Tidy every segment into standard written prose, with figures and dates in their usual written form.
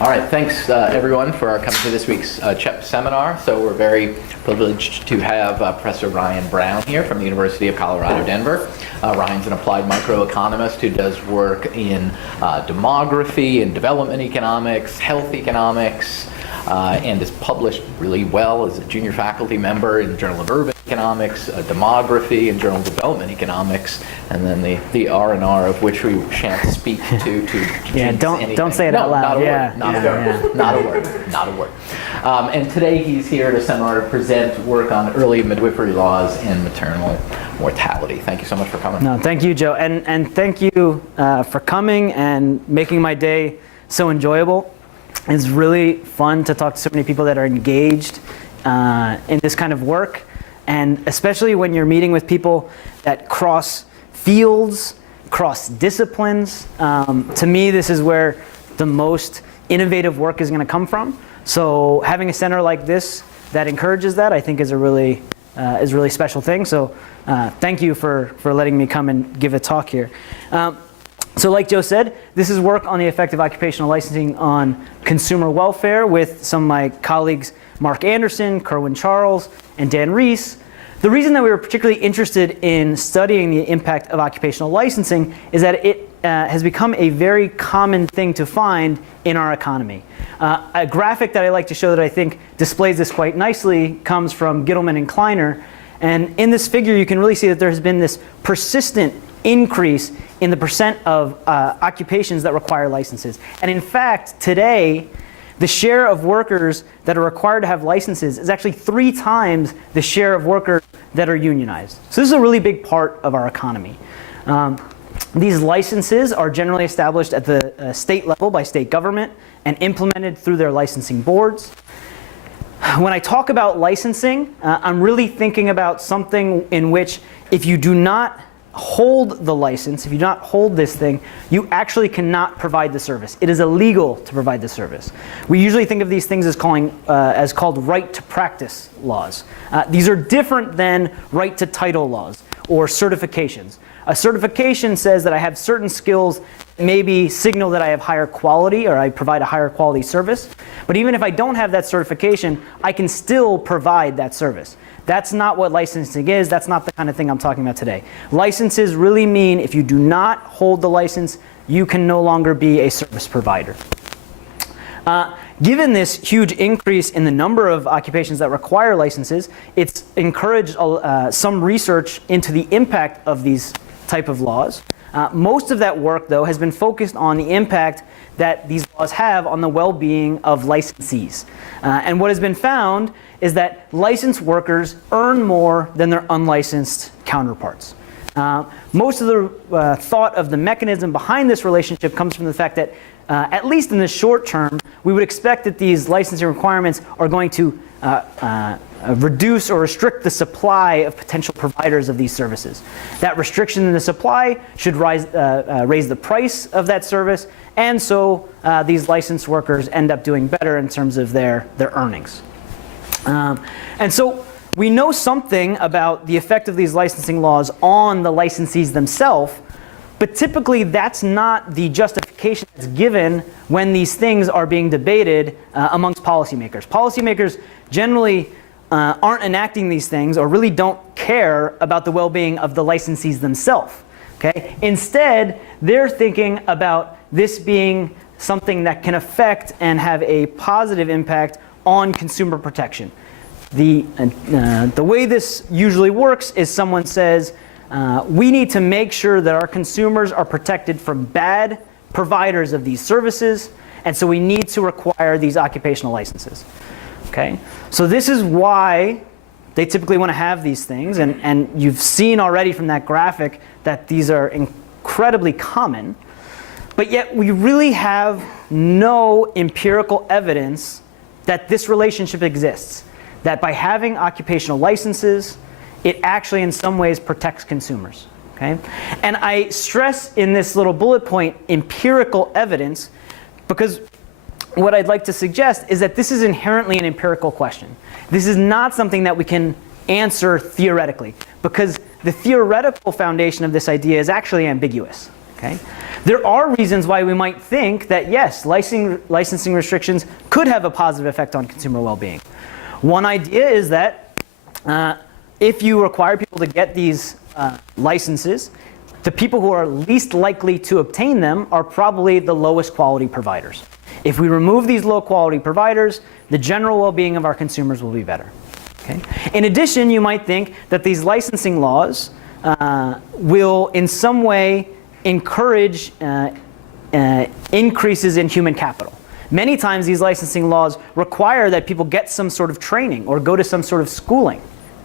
All right, thanks everyone for coming to this week's CHEPS seminar. So we're very privileged to have Professor Ryan Brown here from the University of Colorado, Denver. Ryan's an applied microeconomist who does work in demography and development economics, health economics, and is published really well as a junior faculty member in the Journal of Urban Economics, Demography, and Journal of Development Economics, and then the R&R of which we shan't speak to yeah, don't say it out loud. Not a word. And today he's here at a seminar to present work on early midwifery laws and maternal mortality. Thank you so much for coming. No, thank you, Joe, and thank you for coming and making my day so enjoyable. It's really fun to talk to so many people that are engaged in this kind of work, and especially when you're meeting with people that cross fields, cross disciplines. To me, this is where the most innovative work is going to come from. So having a center like this that encourages that, I think, is a really special thing. So thank you for letting me come and give a talk here. So like Joe said, this is work on the effect of occupational licensing on consumer welfare with some of my colleagues, Mark Anderson, Kerwin Charles, and Dan Reese. The reason that we were particularly interested in studying the impact of occupational licensing is that it has become a very common thing to find in our economy. A graphic that I like to show that I think displays this quite nicely comes from Gittleman and Kleiner. And in this figure, you can really see that there has been this persistent increase in the percent of occupations that require licenses. And in fact, today, the share of workers that are required to have licenses is actually 3 times the share of workers that are unionized. So this is a really big part of our economy. These licenses are generally established at the state level by state government and implemented through their licensing boards. When I talk about licensing, I'm really thinking about something in which if you do not hold the license, if you do not hold this thing, you actually cannot provide the service. It is illegal to provide the service. We usually think of these things as called right to practice laws. These are different than right to title laws or certifications. A certification says that I have certain skills, maybe signal that I have higher quality or I provide a higher quality service. But even if I don't have that certification, I can still provide that service. That's not what licensing is. That's not the kind of thing I'm talking about today. Licenses really mean if you do not hold the license, you can no longer be a service provider. Given this huge increase in the number of occupations that require licenses, it's encouraged some research into the impact of these type of laws. Most of that work, though, has been focused on the impact that these laws have on the well-being of licensees. And what has been found is that licensed workers earn more than their unlicensed counterparts. Most of the thought of the mechanism behind this relationship comes from the fact that, at least in the short term, we would expect that these licensing requirements are going to reduce or restrict the supply of potential providers of these services. That restriction in the supply should raise the price of that service, and so these licensed workers end up doing better in terms of their earnings. And so we know something about the effect of these licensing laws on the licensees themselves, but typically that's not the justification that's given when these things are being debated amongst policymakers. Policymakers generally aren't enacting these things or really don't care about the well-being of the licensees themselves. Okay? Instead, they're thinking about this being something that can affect and have a positive impact on consumer protection. The way this usually works is someone says, we need to make sure that our consumers are protected from bad providers of these services, and so we need to require these occupational licenses. Okay? So this is why they typically want to have these things, and you've seen already from that graphic that these are incredibly common, but yet we really have no empirical evidence that this relationship exists, that by having occupational licenses, it actually in some ways protects consumers. Okay? And I stress in this little bullet point empirical evidence because what I'd like to suggest is that this is inherently an empirical question. This is not something that we can answer theoretically because the theoretical foundation of this idea is actually ambiguous. Okay? There are reasons why we might think that, yes, licensing restrictions could have a positive effect on consumer well-being. One idea is that if you require people to get these licenses, the people who are least likely to obtain them are probably the lowest quality providers. If we remove these low quality providers, the general well-being of our consumers will be better. Okay? In addition, you might think that these licensing laws will in some way encourage increases in human capital. Many times these licensing laws require that people get some sort of training or go to some sort of schooling.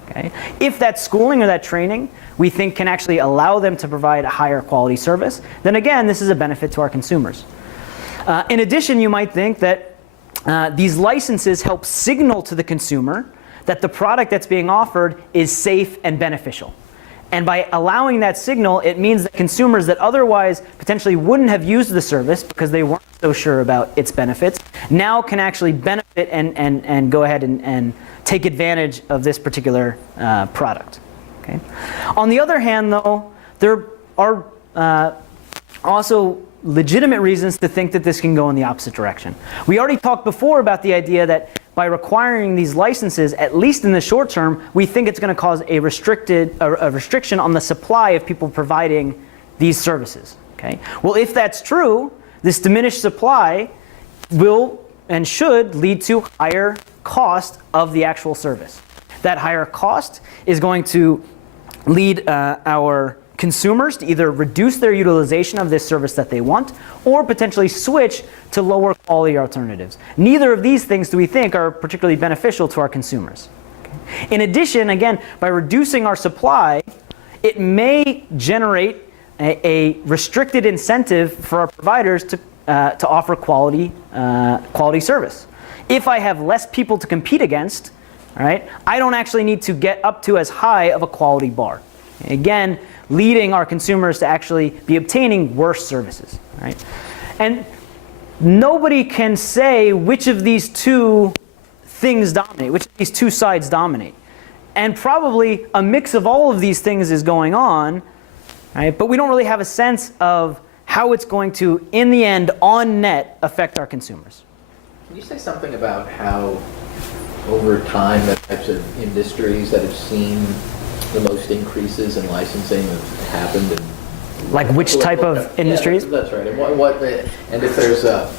Okay? If that schooling or that training we think can actually allow them to provide a higher quality service, then again, this is a benefit to our consumers. In addition, you might think that these licenses help signal to the consumer that the product that's being offered is safe and beneficial. And by allowing that signal, it means that consumers that otherwise potentially wouldn't have used the service because they weren't so sure about its benefits, now can actually benefit and go ahead and take advantage of this particular product. Okay? On the other hand, though, there are also legitimate reasons to think that this can go in the opposite direction. We already talked before about the idea that by requiring these licenses, at least in the short term, we think it's going to cause a restriction on the supply of people providing these services. Okay? Well, if that's true, this diminished supply will and should lead to higher cost of the actual service. That higher cost is going to lead our consumers to either reduce their utilization of this service that they want or potentially switch to lower quality alternatives. Neither of these things do we think are particularly beneficial to our consumers. Okay? In addition, again, by reducing our supply, it may generate a restricted incentive for our providers to offer quality service. If I have less people to compete against, all right, I don't actually need to get up to as high of a quality bar. Again, leading our consumers to actually be obtaining worse services. Right? And nobody can say which of these two things dominate, which of these two sides dominate. And probably a mix of all of these things is going on, right? But we don't really have a sense of how it's going to, in the end, on net, affect our consumers. Can you say something about how, over time, the types of industries that have seen the most increases in licensing have happened? And like which type of industries? Yeah, that's right. And if there's a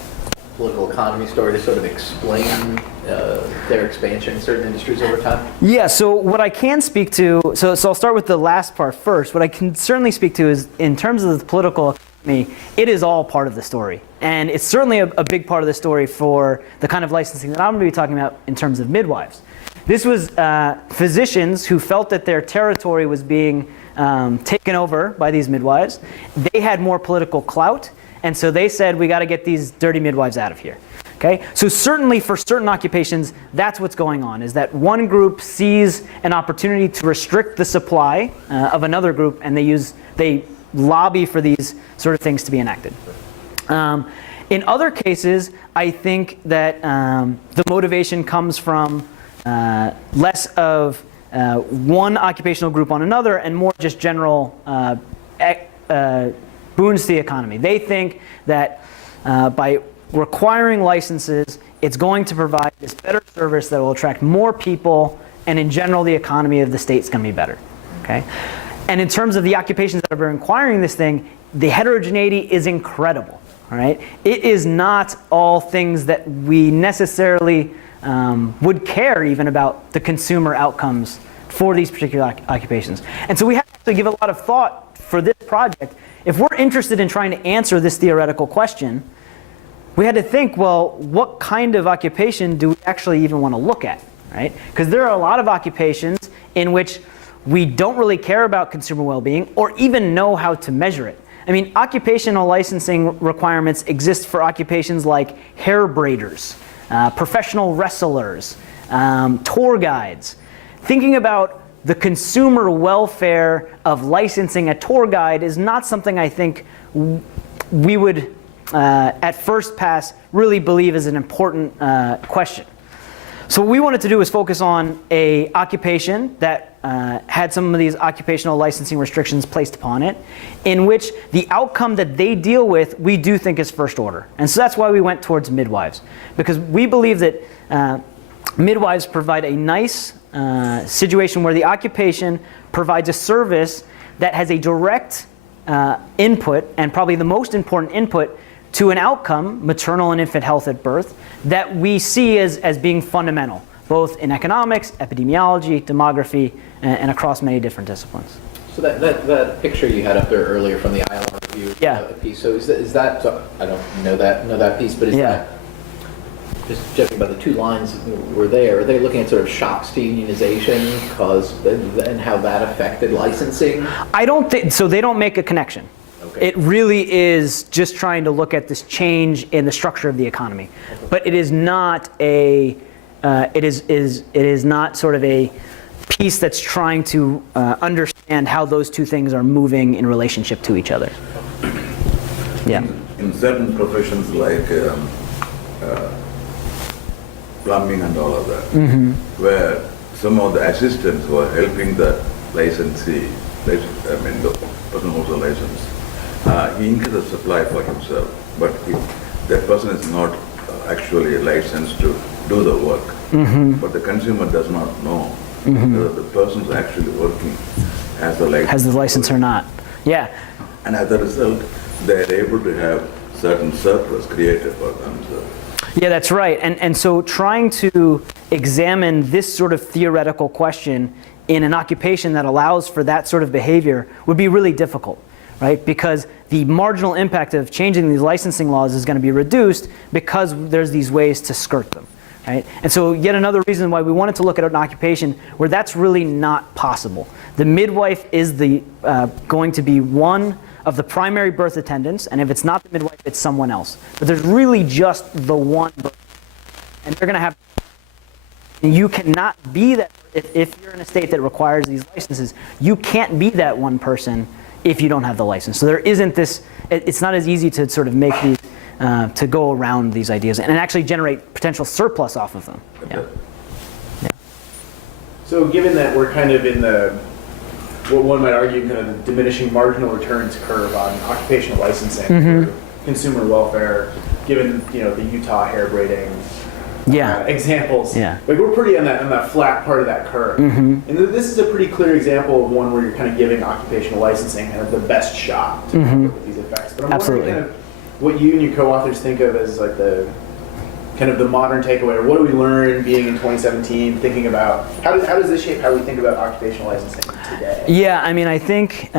political economy story to sort of explain their expansion in certain industries over time? Yeah, so what I can speak to, so I'll start with the last part first. What I can certainly speak to is, in terms of the political economy, it is all part of the story. And it's certainly a big part of the story for the kind of licensing that I'm going to be talking about in terms of midwives. This was physicians who felt that their territory was being taken over by these midwives. They had more political clout, and so they said, we got to get these dirty midwives out of here. Okay? So certainly for certain occupations, that's what's going on, is that one group sees an opportunity to restrict the supply of another group, and they lobby for these sort of things to be enacted. In other cases, I think that the motivation comes from less of one occupational group on another and more just general boons to the economy. They think that by requiring licenses, it's going to provide this better service that will attract more people, and in general, the economy of the state is going to be better. Okay? And in terms of the occupations that are requiring this thing, the heterogeneity is incredible. All right? It is not all things that we necessarily would care even about the consumer outcomes for these particular occupations. And so we have to give a lot of thought for this project. If we're interested in trying to answer this theoretical question, we had to think, well, what kind of occupation do we actually even want to look at, right? Because there are a lot of occupations in which we don't really care about consumer well-being or even know how to measure it. I mean, occupational licensing requirements exist for occupations like hair braiders, professional wrestlers, tour guides. Thinking about the consumer welfare of licensing a tour guide is not something I think we would, at first pass, really believe is an important question. So what we wanted to do is focus on an occupation that had some of these occupational licensing restrictions placed upon it, in which the outcome that they deal with, we do think is first order. And so that's why we went towards midwives, because we believe that midwives provide a nice situation where the occupation provides a service that has a direct input, and probably the most important input, to an outcome, maternal and infant health at birth, that we see as being fundamental, both in economics, epidemiology, demography, and across many different disciplines. So that picture you had up there earlier from the ILR review piece, so is that so I don't know that piece, but is that, just judging by the two lines were there, are they looking at sort of shocks to unionization and how that affected licensing? I don't think, so they don't make a connection. Okay. It really is just trying to look at this change in the structure of the economy. Okay. But it is not a, it is not sort of a piece that's trying to understand how those two things are moving in relationship to each other. Yeah. In certain professions like plumbing and all of that, where some of the assistants who are helping the licensee, the person who holds a license, he increases supply for himself, but that person is not actually licensed to do the work. But the consumer does not know whether the person is actually working as a license. Has the license or not. Yeah. And as a result, they are able to have certain surplus created for themselves. Yeah, that's right. And so trying to examine this sort of theoretical question in an occupation that allows for that sort of behavior would be really difficult, right? Because the marginal impact of changing these licensing laws is going to be reduced because there's these ways to skirt them, right? And so yet another reason why we wanted to look at an occupation where that's really not possible. The midwife is going to be one of the primary birth attendants, and if it's not the midwife, it's someone else. But there's really just the one birth, and they're going to have, and you cannot be that, if you're in a state that requires these licenses, you can't be that one person if you don't have the license. So there isn't this, it's not as easy to sort of make these, to go around these ideas and actually generate potential surplus off of them. Yeah. Yeah. So given that we're kind of in the, what one might argue, kind of the diminishing marginal returns curve on occupational licensing for consumer welfare, given the Utah hair braiding examples, like we're pretty on that flat part of that curve. And this is a pretty clear example of one where you're kind of giving occupational licensing kind of the best shot to look at these effects. But I'm wondering kind of what you and your co-authors think of as like the kind of the modern takeaway, or what do we learn being in 2017, thinking about how does this shape how we think about occupational licensing today? Yeah, I mean, I think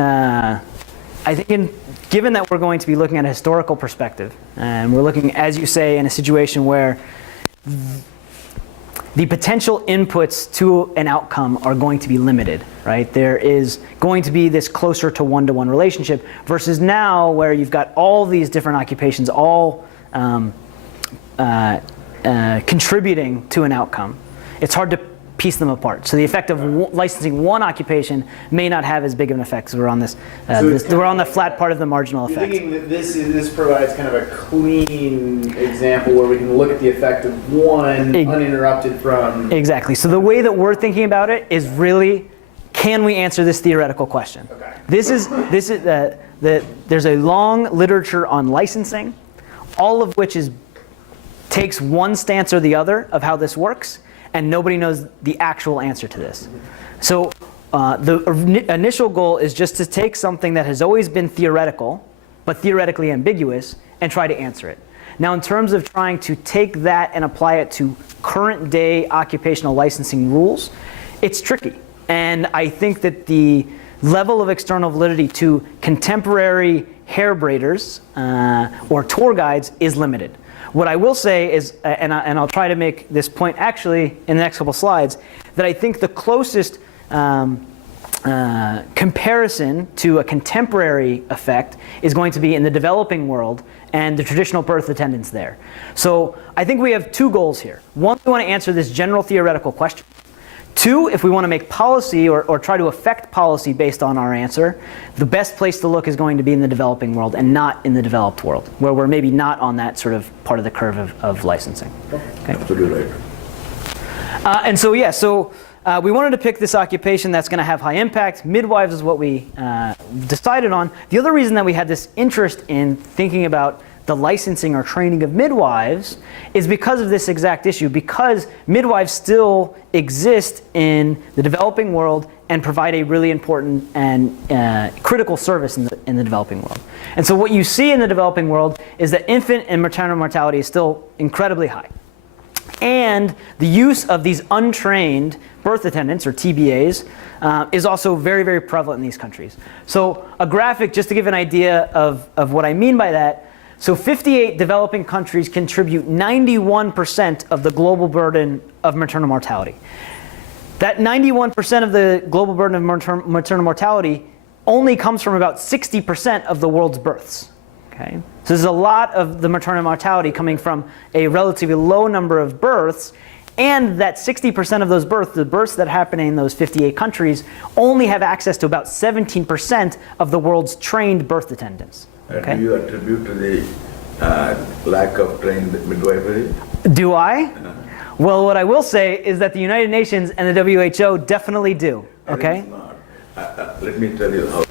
given that we're going to be looking at a historical perspective, and we're looking, as you say, in a situation where the potential inputs to an outcome are going to be limited, right? There is going to be this closer to one-to-one relationship versus now where you've got all these different occupations all contributing to an outcome. It's hard to piece them apart. So the effect of licensing one occupation may not have as big of an effect because we're on this, we're on the flat part of the marginal effect. You're thinking that this provides kind of a clean example where we can look at the effect of one uninterrupted from... Exactly. So the way that we're thinking about it is really, can we answer this theoretical question? Okay. There's a long literature on licensing, all of which takes one stance or the other of how this works, and nobody knows the actual answer to this. So the initial goal is just to take something that has always been theoretical, but theoretically ambiguous, and try to answer it. Now, in terms of trying to take that and apply it to current day occupational licensing rules, it's tricky. And I think that the level of external validity to contemporary hair braiders or tour guides is limited. What I will say is, and I'll try to make this point actually in the next couple slides, that I think the closest comparison to a contemporary effect is going to be in the developing world and the traditional birth attendants there. So I think we have two goals here. One, we want to answer this general theoretical question. Two, if we want to make policy or try to affect policy based on our answer, the best place to look is going to be in the developing world and not in the developed world, where we're maybe not on that sort of part of the curve of licensing. Okay? Absolutely right. And so, yeah, so we wanted to pick this occupation that's going to have high impact. Midwives is what we decided on. The other reason that we had this interest in thinking about the licensing or training of midwives is because of this exact issue, because midwives still exist in the developing world and provide a really important and critical service in the developing world. And so what you see in the developing world is that infant and maternal mortality is still incredibly high. And the use of these untrained birth attendants, or TBAs, is also very, very prevalent in these countries. So a graphic, just to give an idea of what I mean by that, so 58 developing countries contribute 91% of the global burden of maternal mortality. That 91% of the global burden of maternal mortality only comes from about 60% of the world's births. Okay? So there's a lot of the maternal mortality coming from a relatively low number of births, and that 60% of those births, the births that happen in those 58 countries, only have access to about 17% of the world's trained birth attendants. Okay? Do you attribute to the lack of trained midwifery? Do I? Well, what I will say is that the United Nations and the WHO definitely do. Okay? It's not. Let me tell you how,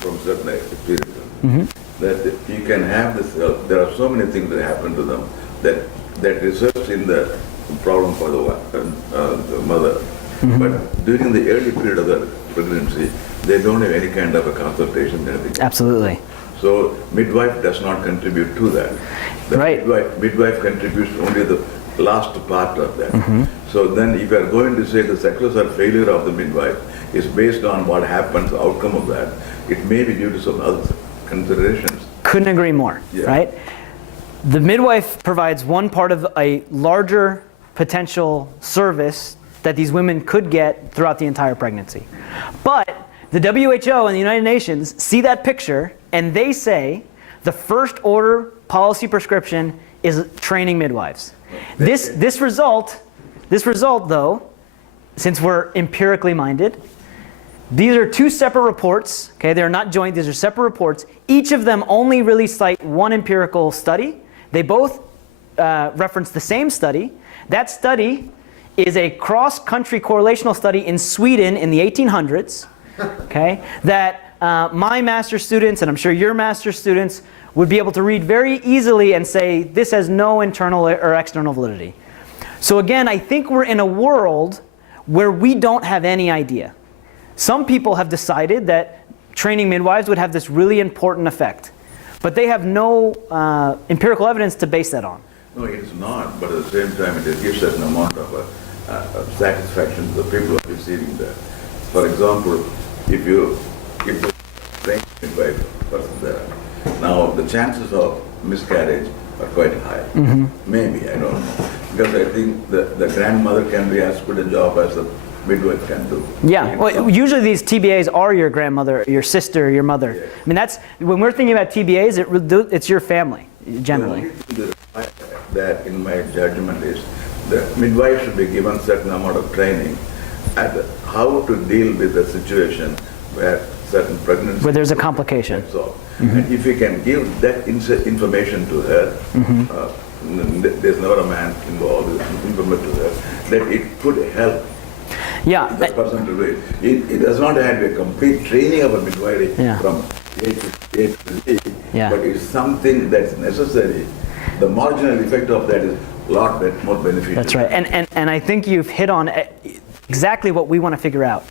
from certain experience, that you can have this, there are so many things that happen to them that results in the problem for the mother. But during the early period of the pregnancy, they don't have any kind of a consultation. Absolutely. So midwife does not contribute to that. The Right. midwife contributes only the last part of that. So then if you are going to say the success or failure of the midwife is based on what happens, the outcome of that, it may be due to some other considerations. Couldn't agree more, Yeah. right? The midwife provides one part of a larger potential service that these women could get throughout the entire pregnancy. But the WHO and the United Nations see that picture and they say the first order policy prescription is training midwives. This result though, since we're empirically minded, these are two separate reports, okay? They're not joint, these are separate reports. Each of them only really cite one empirical study. They both reference the same study. That study is a cross-country correlational study in Sweden in the 1800s, okay? That my master's students, and I'm sure your master's students, would be able to read very easily and say, this has no internal or external validity. So again, I think we're in a world where we don't have any idea. Some people have decided that training midwives would have this really important effect, but they have no empirical evidence to base that on. No, it is not, but at the same time it gives us an amount of satisfaction to the people who are receiving that. For example, if you train midwife person there, now the chances of miscarriage are quite high. Maybe, I don't know. Because I think the grandmother can be as good a job as the midwife can do. Yeah, well, usually these TBAs are your grandmother, your sister, your mother. Yes. I mean, that's, when we're thinking about TBAs, it's your family, generally. The only thing that in my judgment is the midwife should be given certain amount of training at how to deal with the situation where certain pregnancy. Where there's a complication. That's all. And if you can give that information to her, there's never a man involved, information to her, that it could help Yeah. the person to do it. It does not have a complete training of a midwifery Yeah. from A to Z, Yeah. but it's something that's necessary. The marginal effect of that is a lot more beneficial. That's right. And I think you've hit on exactly what we want to figure out.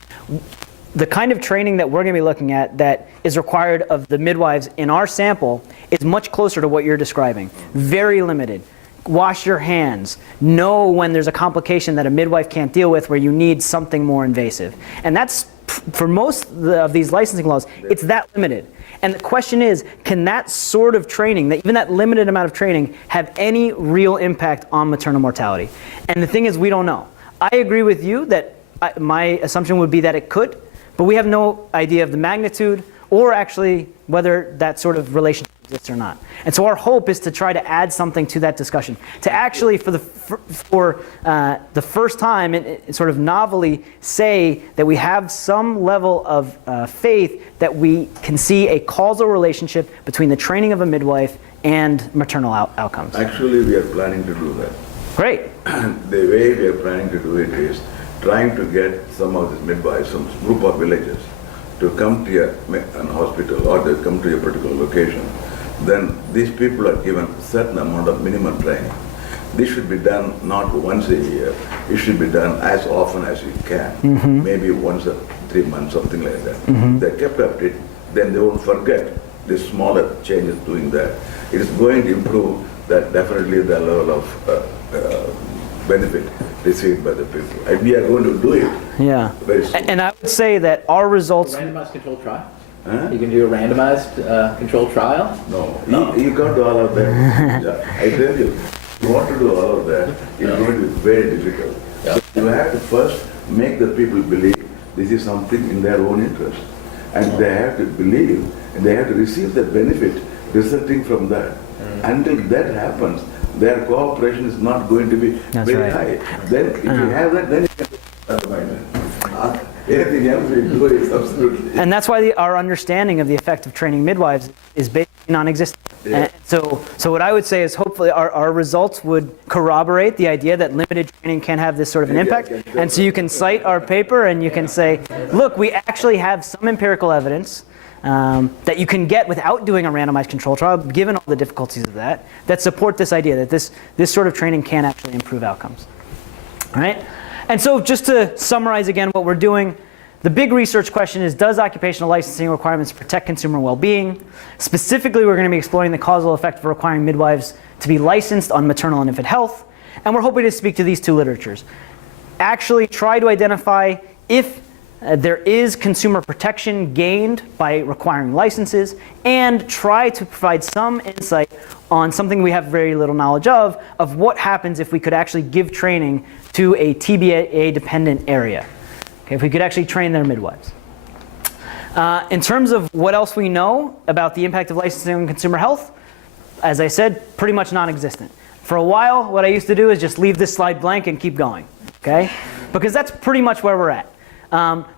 The kind of training that we're going to be looking at that is required of the midwives in our sample is much closer to what you're describing. Very limited. Wash your hands. Know when there's a complication that a midwife can't deal with where you need something more invasive. And that's, for most of these licensing laws, it's that limited. And the question is, can that sort of training, even that limited amount of training, have any real impact on maternal mortality? And the thing is, we don't know. I agree with you that my assumption would be that it could, but we have no idea of the magnitude or actually whether that sort of relationship exists or not. And so our hope is to try to add something to that discussion, to actually for the first time and sort of novelly say that we have some level of faith that we can see a causal relationship between the training of a midwife and maternal outcomes. Actually, we are planning to do that. Great. The way we are planning to do it is trying to get some of these midwives, some group of villages, to come to an hospital or they come to a particular location, then these people are given certain amount of minimum training. This should be done not once a year. It should be done as often as you can. Maybe once a 3 months, something like that. They're kept up to it, then they won't forget the smaller changes doing that. It is going to improve that definitely the level of benefit received by the people. And we are going to do it very soon. And I would say that our results... Randomized controlled trial? Huh? You can do a randomized controlled trial? No. You can't do all of that. Yeah, I tell you, you want to do all of that, it's going to be very difficult. Yeah. So you have to first make the people believe this is something in their own interest. And they have to believe and they have to receive the benefit resulting from that. Until that happens, their cooperation is not going to be very high. Then if you have that, then you can anything else we do is absolutely. And that's why our understanding of the effect of training midwives is basically non-existent. Yeah. So what I would say is hopefully our results would corroborate the idea that limited training can have this sort of an impact. And so you can cite our paper and you can say, look, we actually have some empirical evidence that you can get without doing a randomized control trial, given all the difficulties of that support this idea that this sort of training can actually improve outcomes. All right? And so just to summarize again what we're doing, the big research question is, does occupational licensing requirements protect consumer well-being? Specifically, we're going to be exploring the causal effect of requiring midwives to be licensed on maternal and infant health. And we're hoping to speak to these two literatures. Actually try to identify if there is consumer protection gained by requiring licenses, and try to provide some insight on something we have very little knowledge of what happens if we could actually give training to a TBA-dependent area. Okay, if we could actually train their midwives. In terms of what else we know about the impact of licensing on consumer health, as I said, pretty much non-existent. For a while, what I used to do is just leave this slide blank and keep going, okay? Because that's pretty much where we're at.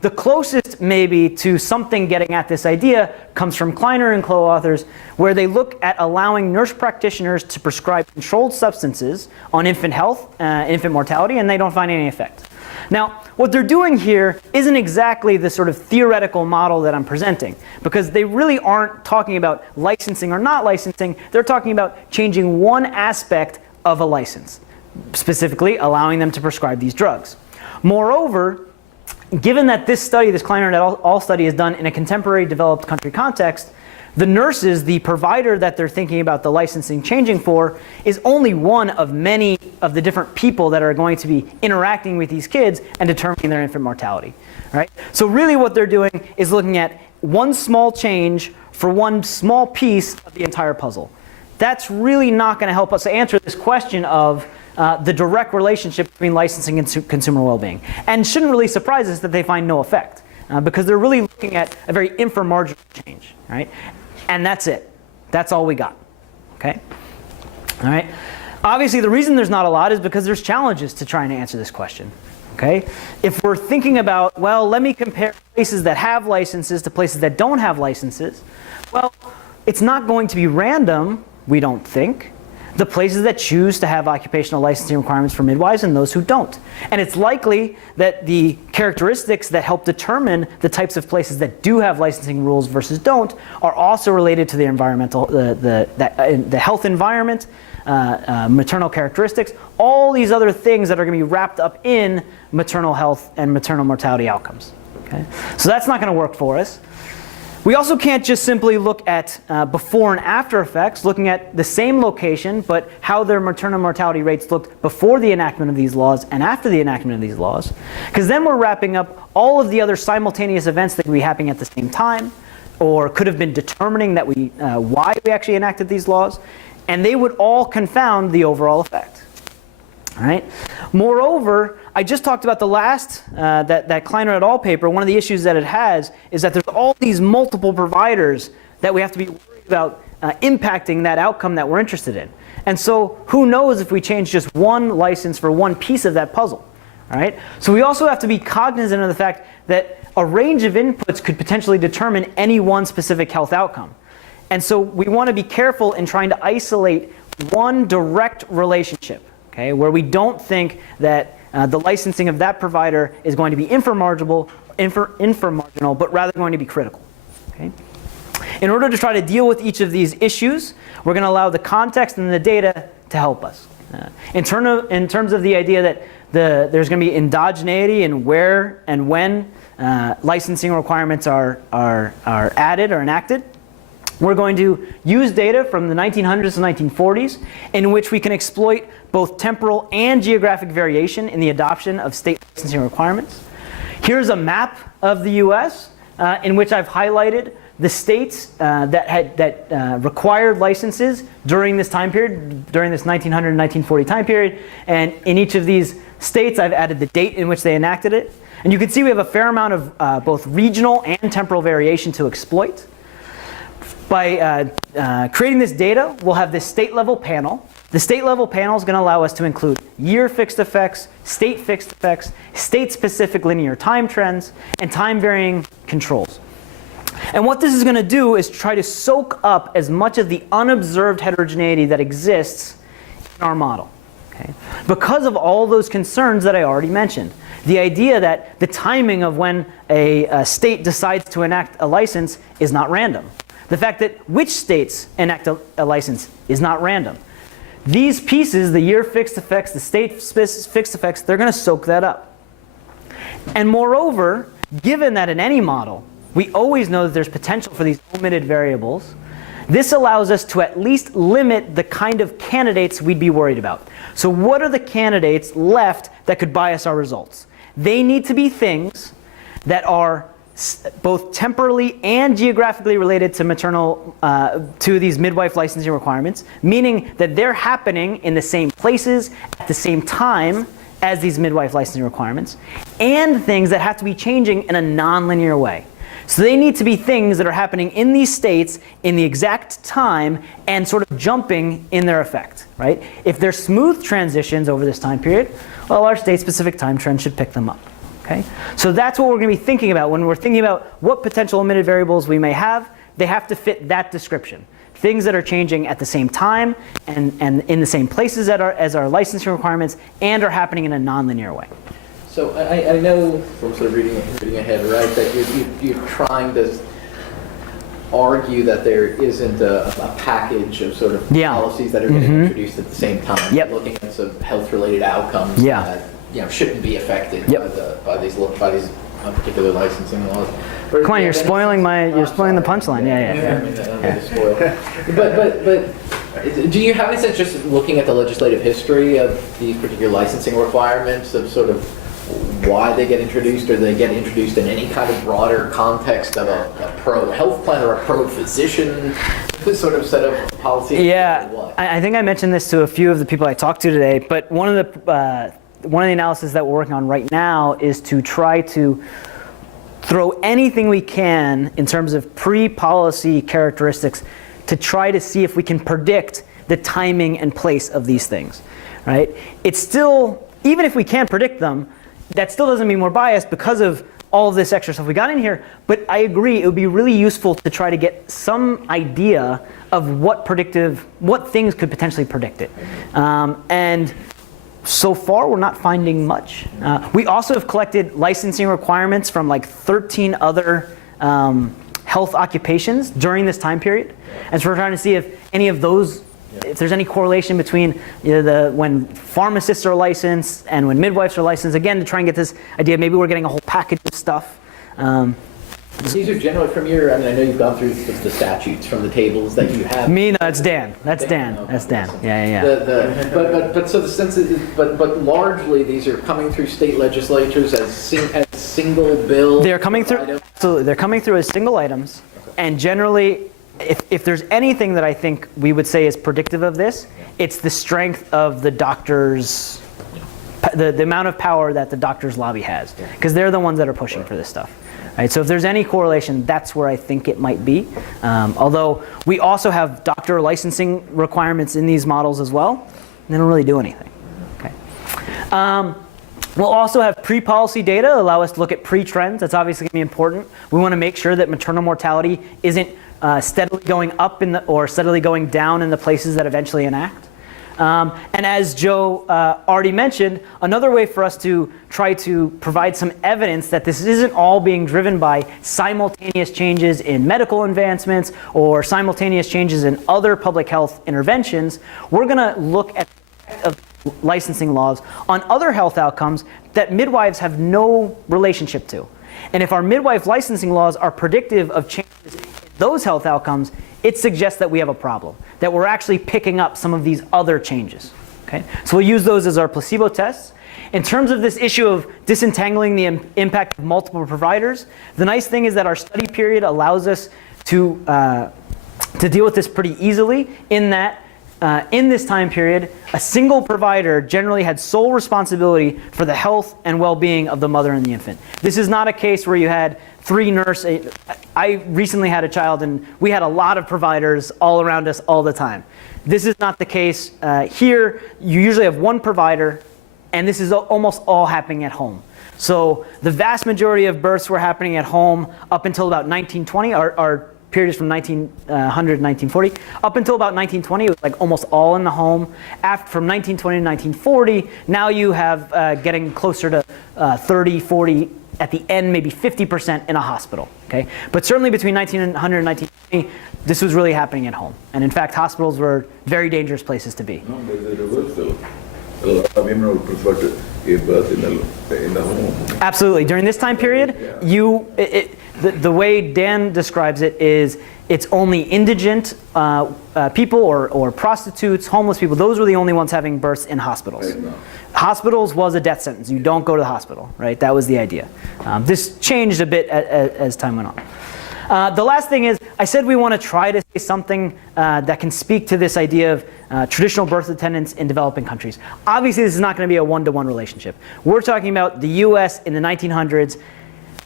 The closest maybe to something getting at this idea comes from Kleiner and co-authors, where they look at allowing nurse practitioners to prescribe controlled substances on infant health, infant mortality, and they don't find any effect. Now, what they're doing here isn't exactly the sort of theoretical model that I'm presenting, because they really aren't talking about licensing or not licensing. They're talking about changing one aspect of a license, specifically allowing them to prescribe these drugs. Moreover, given that this study, this Kleiner et al. Study is done in a contemporary developed country context, the nurses, the provider that they're thinking about the licensing changing for, is only one of many of the different people that are going to be interacting with these kids and determining their infant mortality. Right? So really what they're doing is looking at one small change for one small piece of the entire puzzle. That's really not going to help us answer this question of the direct relationship between licensing and consumer well-being. And shouldn't really surprise us that they find no effect, because they're really looking at a very inframarginal change, right? And that's it. That's all we got, okay? All right. Obviously, the reason there's not a lot is because there's challenges to trying to answer this question, okay? If we're thinking about, well, let me compare places that have licenses to places that don't have licenses, well, it's not going to be random, we don't think. The places that choose to have occupational licensing requirements for midwives and those who don't. And it's likely that the characteristics that help determine the types of places that do have licensing rules versus don't are also related to the environmental, the health environment, maternal characteristics, all these other things that are going to be wrapped up in maternal health and maternal mortality outcomes. Okay? So that's not going to work for us. We also can't just simply look at before and after effects, looking at the same location, but how their maternal mortality rates looked before the enactment of these laws and after the enactment of these laws. Because then we're wrapping up all of the other simultaneous events that could be happening at the same time, or could have been determining that why we actually enacted these laws, and they would all confound the overall effect. All right. Moreover, I just talked about the last, that Kleiner et al. Paper. One of the issues that it has is that there's all these multiple providers that we have to be worried about impacting that outcome that we're interested in. And so who knows if we change just one license for one piece of that puzzle. All right. So we also have to be cognizant of the fact that a range of inputs could potentially determine any one specific health outcome. And so we want to be careful in trying to isolate one direct relationship. Okay, where we don't think that the licensing of that provider is going to be inframarginal, but rather going to be critical. Okay? In order to try to deal with each of these issues, we're going to allow the context and the data to help us. In terms of the idea that there's going to be endogeneity in where and when licensing requirements are added or enacted, we're going to use data from the 1900s and 1940s in which we can exploit both temporal and geographic variation in the adoption of state licensing requirements. Here's a map of the US in which I've highlighted the states that required licenses during this time period, during this 1900-1940 time period. And in each of these states, I've added the date in which they enacted it. And you can see we have a fair amount of both regional and temporal variation to exploit. By creating this data, we'll have this state-level panel. The state-level panel is going to allow us to include year-fixed effects, state-fixed effects, state-specific linear time trends, and time-varying controls. And what this is going to do is try to soak up as much of the unobserved heterogeneity that exists in our model. Okay? Because of all those concerns that I already mentioned. The idea that the timing of when a state decides to enact a license is not random. The fact that which states enact a license is not random. These pieces, the year-fixed effects, the state-fixed effects, they're going to soak that up. And moreover, given that in any model, we always know that there's potential for these omitted variables, this allows us to at least limit the kind of candidates we'd be worried about. So what are the candidates left that could bias our results? They need to be things that are both temporally and geographically related to maternal, to these midwife licensing requirements, meaning that they're happening in the same places at the same time as these midwife licensing requirements, and things that have to be changing in a nonlinear way. So they need to be things that are happening in these states in the exact time and sort of jumping in their effect, right? If they're smooth transitions over this time period, well, our state-specific time trend should pick them up. Okay? So that's what we're going to be thinking about when we're thinking about what potential omitted variables we may have. They have to fit that description. Things that are changing at the same time and in the same places as our licensing requirements and are happening in a nonlinear way. So I know from sort of reading ahead, right, that you're trying to argue that there isn't a package of sort of policies that are getting introduced at the same time. Yep. Looking at some health-related outcomes that shouldn't be affected by these particular licensing laws. Come on, you're spoiling the punchline. But do you have any sense, just looking at the legislative history of these particular licensing requirements, of sort of why they get introduced, or they get introduced in any kind of broader context of a pro-health plan or a pro-physician sort of set of policies? Yeah, I think I mentioned this to a few of the people I talked to today, but one of the analyses that we're working on right now is to try to throw anything we can in terms of pre-policy characteristics to try to see if we can predict the timing and place of these things, right? It's still, even if we can predict them, that still doesn't mean we're biased because of all of this extra stuff we got in here. But I agree, it would be really useful to try to get some idea of what things could potentially predict it. And so far, we're not finding much. We also have collected licensing requirements from like 13 other health occupations during this time period. And so we're trying to see if any of those, if there's any correlation between when pharmacists are licensed and when midwives are licensed, again, to try and get this idea, maybe we're getting a whole package of stuff. These are generally from your, I know you've gone through the statutes from the tables that you have. Me, no, it's Dan. That's Dan. Yeah. But so the sense is, but largely these are coming through state legislatures as single bill. They're coming through. So they're coming through as single items, and generally, if there's anything that I think we would say is predictive of this, it's the strength of the doctors, the amount of power that the doctors lobby has, because they're the ones that are pushing for this stuff. Right, so if there's any correlation, that's where I think it might be. Although we also have doctor licensing requirements in these models as well. They don't really do anything. Okay. We'll also have pre-policy data allow us to look at pre-trends. That's obviously going to be important. We want to make sure that maternal mortality isn't steadily going up or steadily going down in the places that eventually enact. And as Joe already mentioned, another way for us to try to provide some evidence that this isn't all being driven by simultaneous changes in medical advancements or simultaneous changes in other public health interventions, we're going to look at the effect of licensing laws on other health outcomes that midwives have no relationship to. And if our midwife licensing laws are predictive of changes in those health outcomes, it suggests that we have a problem, that we're actually picking up some of these other changes. Okay? So we'll use those as our placebo tests. In terms of this issue of disentangling the impact of multiple providers, the nice thing is that our study period allows us to deal with this pretty easily, in that in this time period, a single provider generally had sole responsibility for the health and well-being of the mother and the infant. This is not a case where you had 3 nurses. I recently had a child, and we had a lot of providers all around us all the time. This is not the case here. You usually have 1 provider, and this is almost all happening at home. So the vast majority of births were happening at home up until about 1920. Our period is from 1900 to 1940. Up until about 1920, it was like almost all in the home. From 1920 to 1940, now you have getting closer to 30, 40, at the end, maybe 50% in a hospital. Okay? But certainly between 1900 and 1920, this was really happening at home. And in fact, hospitals were very dangerous places to be. No, there's a reversal. A lot of women would prefer to give birth in the home. Absolutely. During this time period, Yeah. the way Dan describes it is it's only indigent people or prostitutes, homeless people. Those were the only ones having births in hospitals. Right now. Hospitals was a death sentence. You don't go to the hospital, right? That was the idea. This changed a bit as time went on. The last thing is, I said we want to try to say something that can speak to this idea of traditional birth attendants in developing countries. Obviously, this is not going to be a one-to-one relationship. We're talking about the US in the 1900s.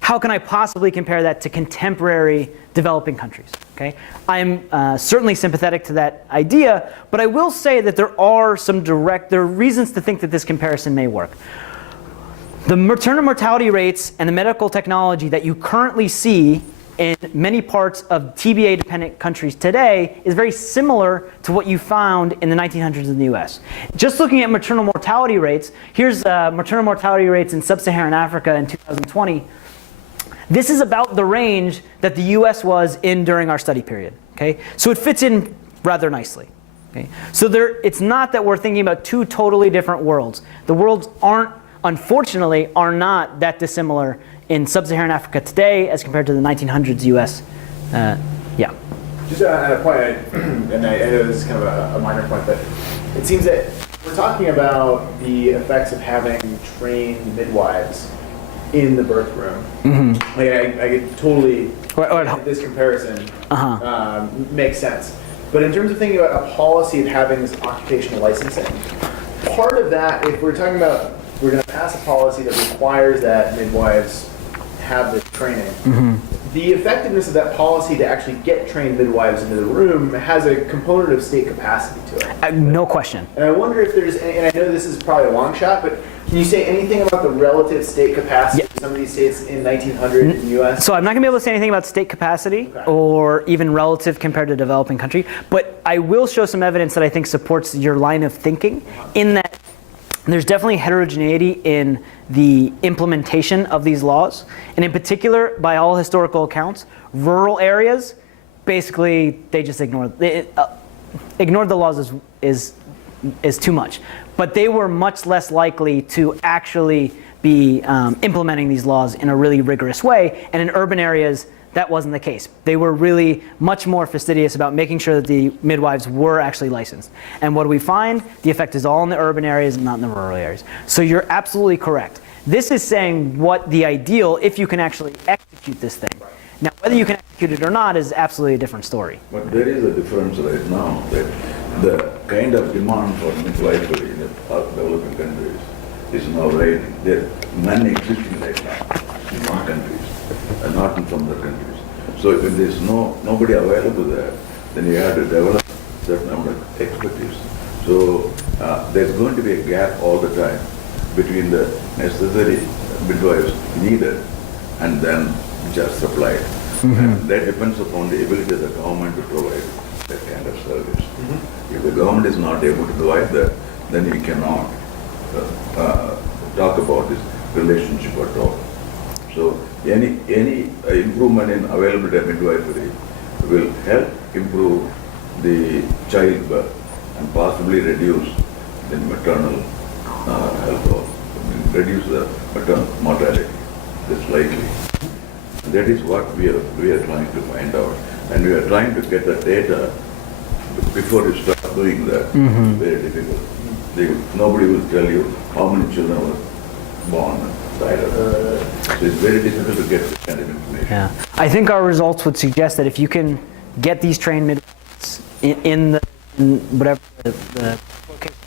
How can I possibly compare that to contemporary developing countries? Okay? I'm certainly sympathetic to that idea, but I will say that there are reasons to think that this comparison may work. The maternal mortality rates and the medical technology that you currently see in many parts of TBA-dependent countries today is very similar to what you found in the 1900s in the US. Just looking at maternal mortality rates, here's maternal mortality rates in sub-Saharan Africa in 2020. This is about the range that the US was in during our study period. Okay? So it fits in rather nicely. Okay? So it's not that we're thinking about 2 totally different worlds. The worlds unfortunately, are not that dissimilar in sub-Saharan Africa today as compared to the 1900s US. Yeah. Just at a point, and I know this is kind of a minor point, but it seems that we're talking about the effects of having trained midwives in the birth room. Mm-hmm. Like I could totally this comparison makes sense. But in terms of thinking about a policy of having this occupational licensing, part of that, if we're talking about, we're going to pass a policy that requires that midwives have this training. Mm-hmm. The effectiveness of that policy to actually get trained midwives into the room has a component of state capacity to it. No question. And I wonder if there's, and I know this is probably a long shot, but can you say anything about the relative state capacity of some of these states in 1900 in the US? So I'm not going to be able to say anything about state capacity or even relative compared to developing country, but I will show some evidence that I think supports your line of thinking in that there's definitely heterogeneity in the implementation of these laws. And in particular, by all historical accounts, rural areas, basically, they just ignored the laws is too much. But they were much less likely to actually be implementing these laws in a really rigorous way. And in urban areas, that wasn't the case. They were really much more fastidious about making sure that the midwives were actually licensed. And what do we find? The effect is all in the urban areas and not in the rural areas. So you're absolutely correct. This is saying what the ideal, if you can actually execute this thing. Now, whether you can execute it or not is absolutely a different story. But there is a difference right now that the kind of demand for midwifery in the developing countries is now rising. They're non-existing right now in some countries. And not in some other countries. So if there's nobody available there, then you have to develop a certain amount of expertise. So there's going to be a gap all the time between the necessary midwives needed and then just supplied. Mm-hmm. And that depends upon the ability of the government to provide. that kind of service. If the government is not able to provide that, then we cannot talk about this relationship at all. So any improvement in availability of midwifery will help improve the childbirth and possibly reduce the maternal health also. Reduce the maternal mortality slightly. That is what we are trying to find out, and we are trying to get the data before you start doing that. Very difficult. Nobody will tell you how many children were born and died of it. So it's very difficult to get this kind of information. Yeah, I think our results would suggest that if you can get these trained midwives in whatever the location,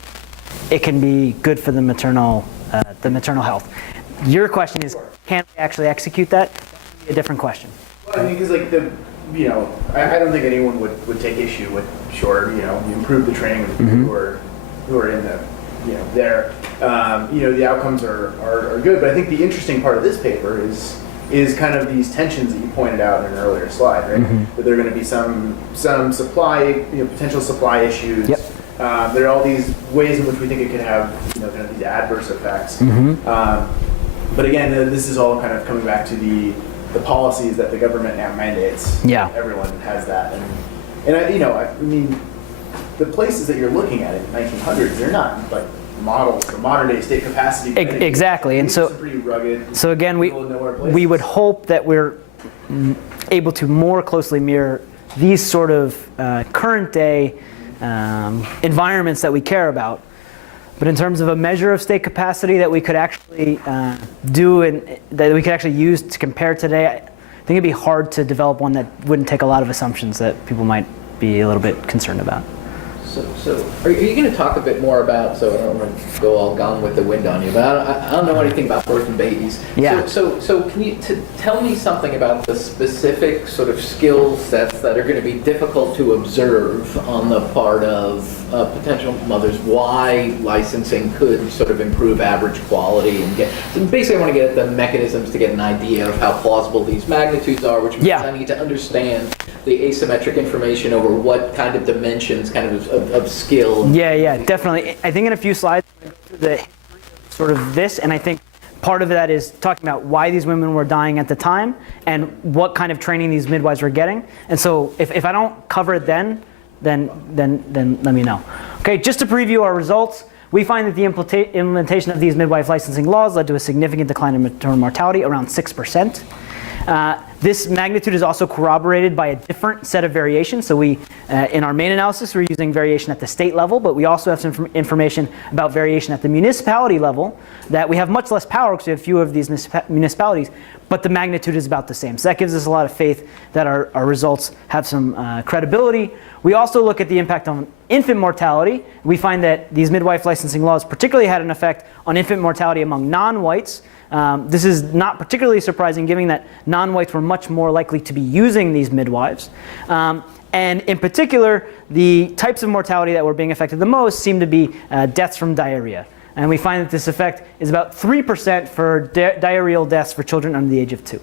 it can be good for the maternal health. Your question is, can we actually execute that? That's a different question. Well, I mean, because like I don't think anyone would take issue with, sure, you improve the training of the people who are in the, there. The outcomes are good, but I think the interesting part of this paper is kind of these tensions that you pointed out in an earlier slide, right? That there are going to be some supply, potential supply issues. Yep. There are all these ways in which we think it could have, kind of these adverse effects. But again, this is all kind of coming back to the policies that the government now mandates. Yeah. Everyone has that, and I mean, the places that you're looking at in the 1900s, they're not like models for modern day state capacity. Exactly, and so pretty rugged. So again, we would hope that we're able to more closely mirror these sort of current day environments that we care about. But in terms of a measure of state capacity that we could actually do and that we could actually use to compare today, I think it'd be hard to develop one that wouldn't take a lot of assumptions that people might be a little bit concerned about. So are you going to talk a bit more about, so I don't want to go all gone with the wind on you, but I don't know anything about birth and babies. Yeah. So can you tell me something about the specific sort of skill sets that are going to be difficult to observe on the part of potential mothers, why licensing could sort of improve average quality and so basically I want to get at the mechanisms to get an idea of how plausible these magnitudes are, which means I need to understand the asymmetric information over what kind of dimensions kind of skill. Yeah, definitely. I think in a few slides, the sort of this, and I think part of that is talking about why these women were dying at the time and what kind of training these midwives were getting. And so if I don't cover it then let me know. Okay, just to preview our results, we find that the implementation of these midwife licensing laws led to a significant decline in maternal mortality, around 6%. This magnitude is also corroborated by a different set of variations. So we, in our main analysis, we're using variation at the state level, but we also have some information about variation at the municipality level that we have much less power because we have fewer of these municipalities, but the magnitude is about the same. So that gives us a lot of faith that our results have some credibility. We also look at the impact on infant mortality. We find that these midwife licensing laws particularly had an effect on infant mortality among non-whites. This is not particularly surprising given that non-whites were much more likely to be using these midwives. And in particular, the types of mortality that were being affected the most seem to be deaths from diarrhea. And we find that this effect is about 3% for diarrheal deaths for children under the age of 2.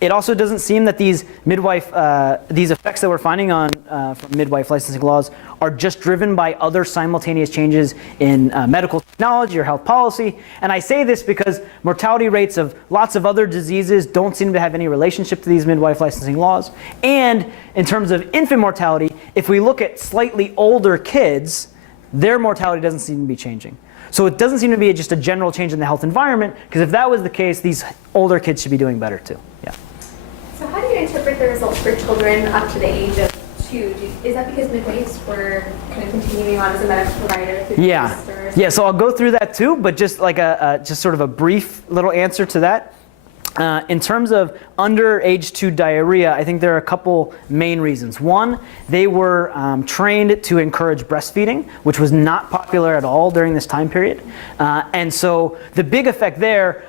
It also doesn't seem that these effects that we're finding on from midwife licensing laws are just driven by other simultaneous changes in medical technology or health policy. And I say this because mortality rates of lots of other diseases don't seem to have any relationship to these midwife licensing laws. And in terms of infant mortality, if we look at slightly older kids, their mortality doesn't seem to be changing. So it doesn't seem to be just a general change in the health environment, because if that was the case, these older kids should be doing better too. Yeah. So how do you interpret the results for children up to the age of 2? Is that because midwives were kind of continuing on as a medical provider through Yeah, so I'll go through that too, but just like just sort of a brief little answer to that. In terms of under age 2 diarrhea, I think there are a couple main reasons. One, they were trained to encourage breastfeeding, which was not popular at all during this time period. And so the big effect there,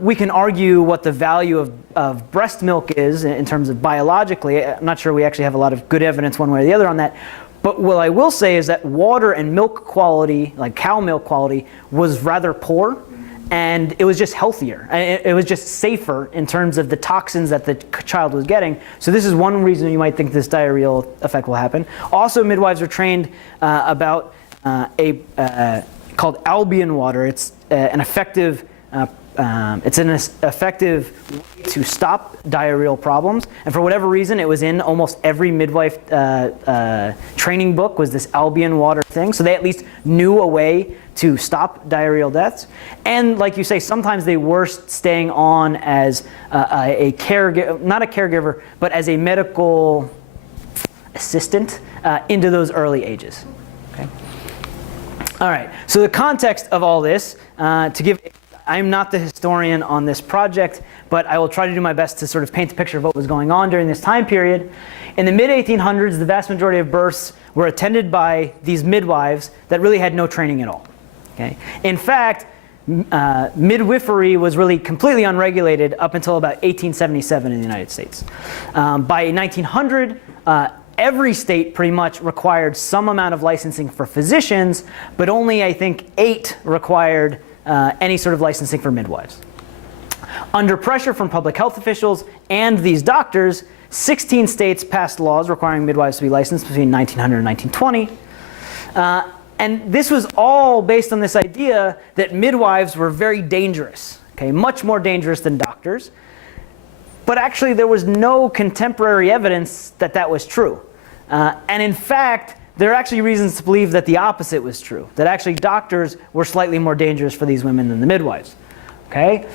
we can argue what the value of breast milk is in terms of biologically. I'm not sure we actually have a lot of good evidence one way or the other on that. But what I will say is that water and milk quality, like cow milk quality, was rather poor. and it was just healthier. It was just safer in terms of the toxins that the child was getting. So this is one reason you might think this diarrheal effect will happen. Also, midwives are trained about called Albion water. It's an effective way to stop diarrheal problems. And for whatever reason, it was in almost every midwife training book was this Albion water thing. So they at least knew a way to stop diarrheal deaths. And like you say, sometimes they were staying on as a caregiver, not a caregiver, but as a medical assistant into those early ages. Okay. All right, so the context of all this, I'm not the historian on this project, but I will try to do my best to sort of paint a picture of what was going on during this time period. In the mid-1800s, the vast majority of births were attended by these midwives that really had no training at all. Okay? In fact, midwifery was really completely unregulated up until about 1877 in the United States. By 1900, every state pretty much required some amount of licensing for physicians, but only, I think, 8 required any sort of licensing for midwives. Under pressure from public health officials and these doctors, 16 states passed laws requiring midwives to be licensed between 1900 and 1920. And this was all based on this idea that midwives were very dangerous, okay, much more dangerous than doctors. But actually, there was no contemporary evidence that that was true. And in fact, there are actually reasons to believe that the opposite was true, that actually doctors were slightly more dangerous for these women than the midwives. Okay?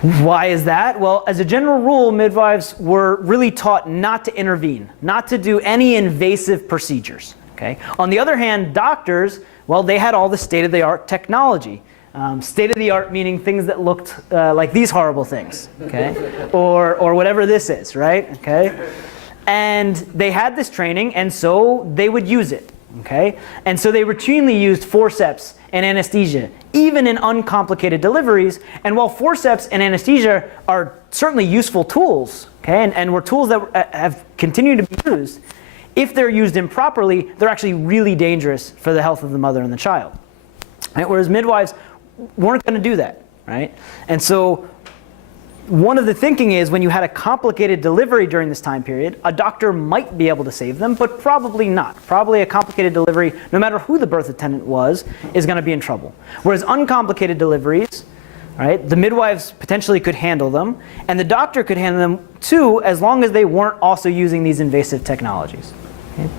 Why is that? Well, as a general rule, midwives were really taught not to intervene, not to do any invasive procedures. Okay? On the other hand, doctors, well, they had all the state-of-the-art technology. State-of-the-art meaning things that looked like these horrible things, okay? or whatever this is, right? Okay? And they had this training, and so they would use it, okay? And so they routinely used forceps and anesthesia, even in uncomplicated deliveries. And while forceps and anesthesia are certainly useful tools, okay, and were tools that have continued to be used, if they're used improperly, they're actually really dangerous for the health of the mother and the child. Right? Whereas midwives weren't going to do that, right? And so one of the thinking is when you had a complicated delivery during this time period, a doctor might be able to save them, but probably not. Probably a complicated delivery, no matter who the birth attendant was, is going to be in trouble. Whereas uncomplicated deliveries, right, the midwives potentially could handle them, and the doctor could handle them too, as long as they weren't also using these invasive technologies. Okay?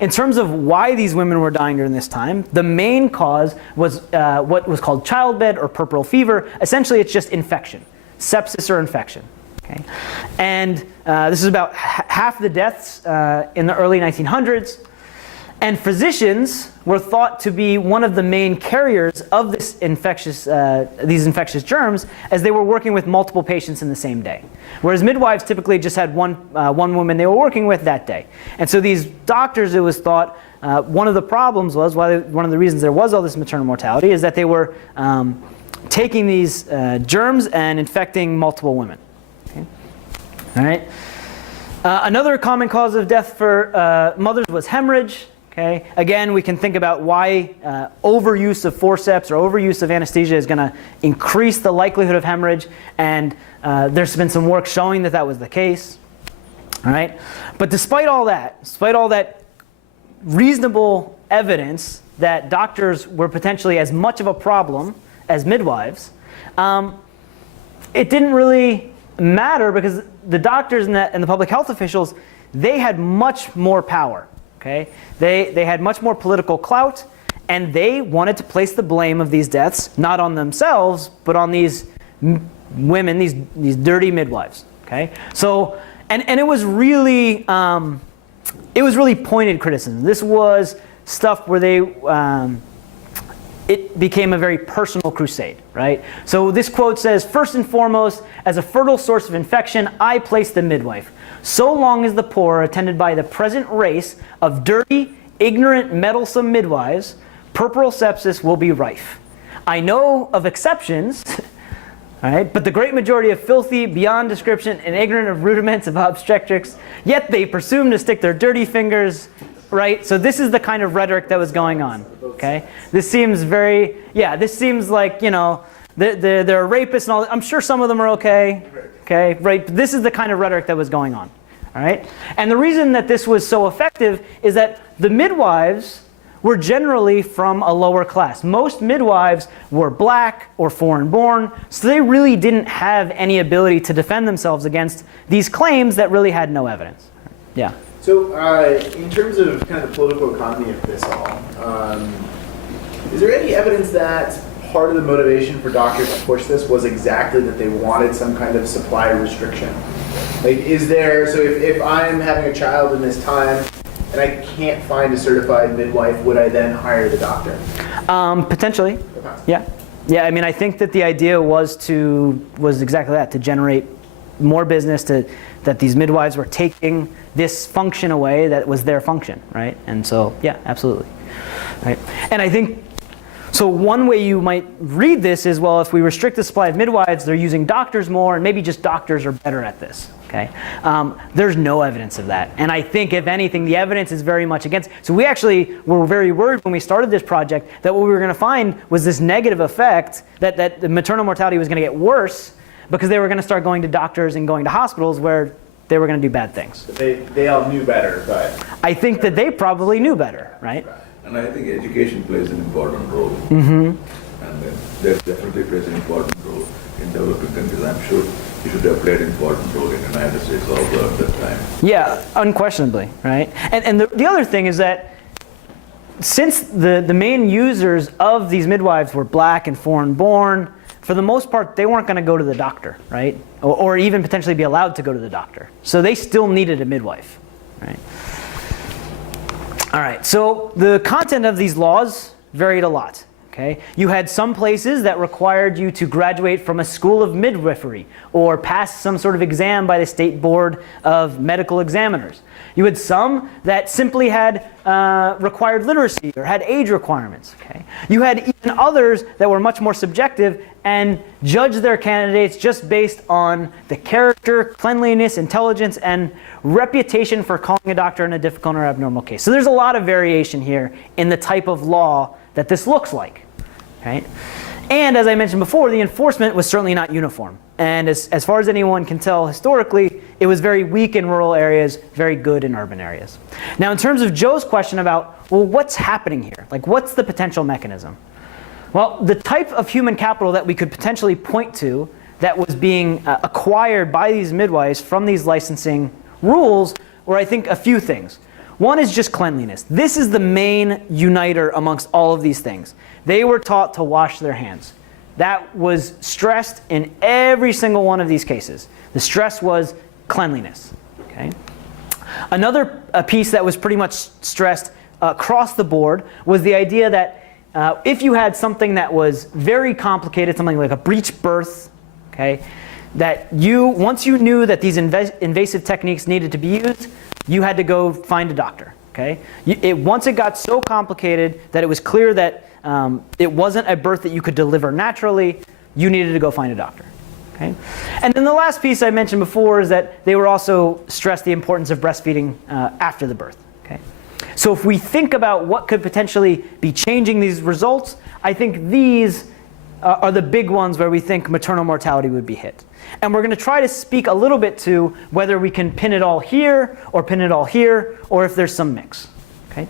In terms of why these women were dying during this time, the main cause was what was called childbed or puerperal fever. Essentially, it's just infection, sepsis or infection. Okay? And this is about half the deaths in the early 1900s. And physicians were thought to be one of the main carriers of this these infectious germs, as they were working with multiple patients in the same day. Whereas midwives typically just had one woman they were working with that day. And so these doctors, it was thought, one of the problems was, one of the reasons there was all this maternal mortality, is that they were taking these germs and infecting multiple women. Okay? All right. Another common cause of death for mothers was hemorrhage. Okay. Again, we can think about why overuse of forceps or overuse of anesthesia is going to increase the likelihood of hemorrhage, and there's been some work showing that that was the case. All right. But despite all that reasonable evidence that doctors were potentially as much of a problem as midwives, it didn't really matter because the doctors and the public health officials, they had much more power. Okay? They had much more political clout, and they wanted to place the blame of these deaths not on themselves, but on these women, these dirty midwives. Okay? So, and it was really pointed criticism. This was stuff where it became a very personal crusade, right? So this quote says, "First and foremost, as a fertile source of infection, I place the midwife. So long as the poor are attended by the present race of dirty, ignorant, meddlesome midwives, puerperal sepsis will be rife. I know of exceptions, all right, but the great majority of filthy, beyond description, and ignorant of rudiments of obstetrics, yet they presume to stick their dirty fingers right? So this is the kind of rhetoric that was going on, okay? This seems very, yeah, this seems like, you know, they're rapists and all. I'm sure some of them are okay, right? But this is the kind of rhetoric that was going on, all right? And the reason that this was so effective is that the midwives were generally from a lower class. Most midwives were black or foreign born, so they really didn't have any ability to defend themselves against these claims that really had no evidence. Yeah. So in terms of kind of the political economy of this all, is there any evidence that part of the motivation for doctors to push this was exactly that they wanted some kind of supply restriction? Like, is there, so if I'm having a child in this time and I can't find a certified midwife, would I then hire the doctor? Potentially, Okay. yeah. Yeah, I mean, I think that the idea was exactly that, to generate more business, that these midwives were taking this function away that was their function, right? And so, yeah, absolutely, right? And I think, so one way you might read this is, well, if we restrict the supply of midwives, they're using doctors more, and maybe just doctors are better at this, okay? There's no evidence of that. And I think, if anything, the evidence is very much against. So we actually were very worried when we started this project that what we were going to find was this negative effect, that the maternal mortality was going to get worse because they were going to start going to doctors and going to hospitals where they were going to do bad things. They all knew better, but... I think that they probably knew better, right? And I think education plays an important role. And that definitely plays an important role in developing countries. I'm sure it should have played an important role in the United States also at that time. Yeah, unquestionably, right? And the other thing is that since the main users of these midwives were black and foreign born, for the most part, they weren't going to go to the doctor, right? Or even potentially be allowed to go to the doctor. So they still needed a midwife, right? All right, so the content of these laws varied a lot. Okay? You had some places that required you to graduate from a school of midwifery or pass some sort of exam by the State Board of Medical Examiners. You had some that simply had required literacy or had age requirements. Okay? You had even others that were much more subjective and judged their candidates just based on the character, cleanliness, intelligence, and reputation for calling a doctor in a difficult or abnormal case. So there's a lot of variation here in the type of law that this looks like. Right? And as I mentioned before, the enforcement was certainly not uniform. And as far as anyone can tell historically, it was very weak in rural areas, very good in urban areas. Now, in terms of Joe's question about, well, what's happening here? Like, what's the potential mechanism? Well, the type of human capital that we could potentially point to that was being acquired by these midwives from these licensing rules were, I think, a few things. One is just cleanliness. This is the main uniter amongst all of these things. They were taught to wash their hands. That was stressed in every single one of these cases. The stress was cleanliness. Okay? Another piece that was pretty much stressed across the board was the idea that if you had something that was very complicated, something like a breech birth, okay, that once you knew that these invasive techniques needed to be used, you had to go find a doctor. Okay? Once it got so complicated that it was clear that it wasn't a birth that you could deliver naturally, you needed to go find a doctor. Okay? And then the last piece I mentioned before is that they were also stressed the importance of breastfeeding after the birth. Okay? So if we think about what could potentially be changing these results, I think these are the big ones where we think maternal mortality would be hit. And we're going to try to speak a little bit to whether we can pin it all here, or pin it all here, or if there's some mix. Okay?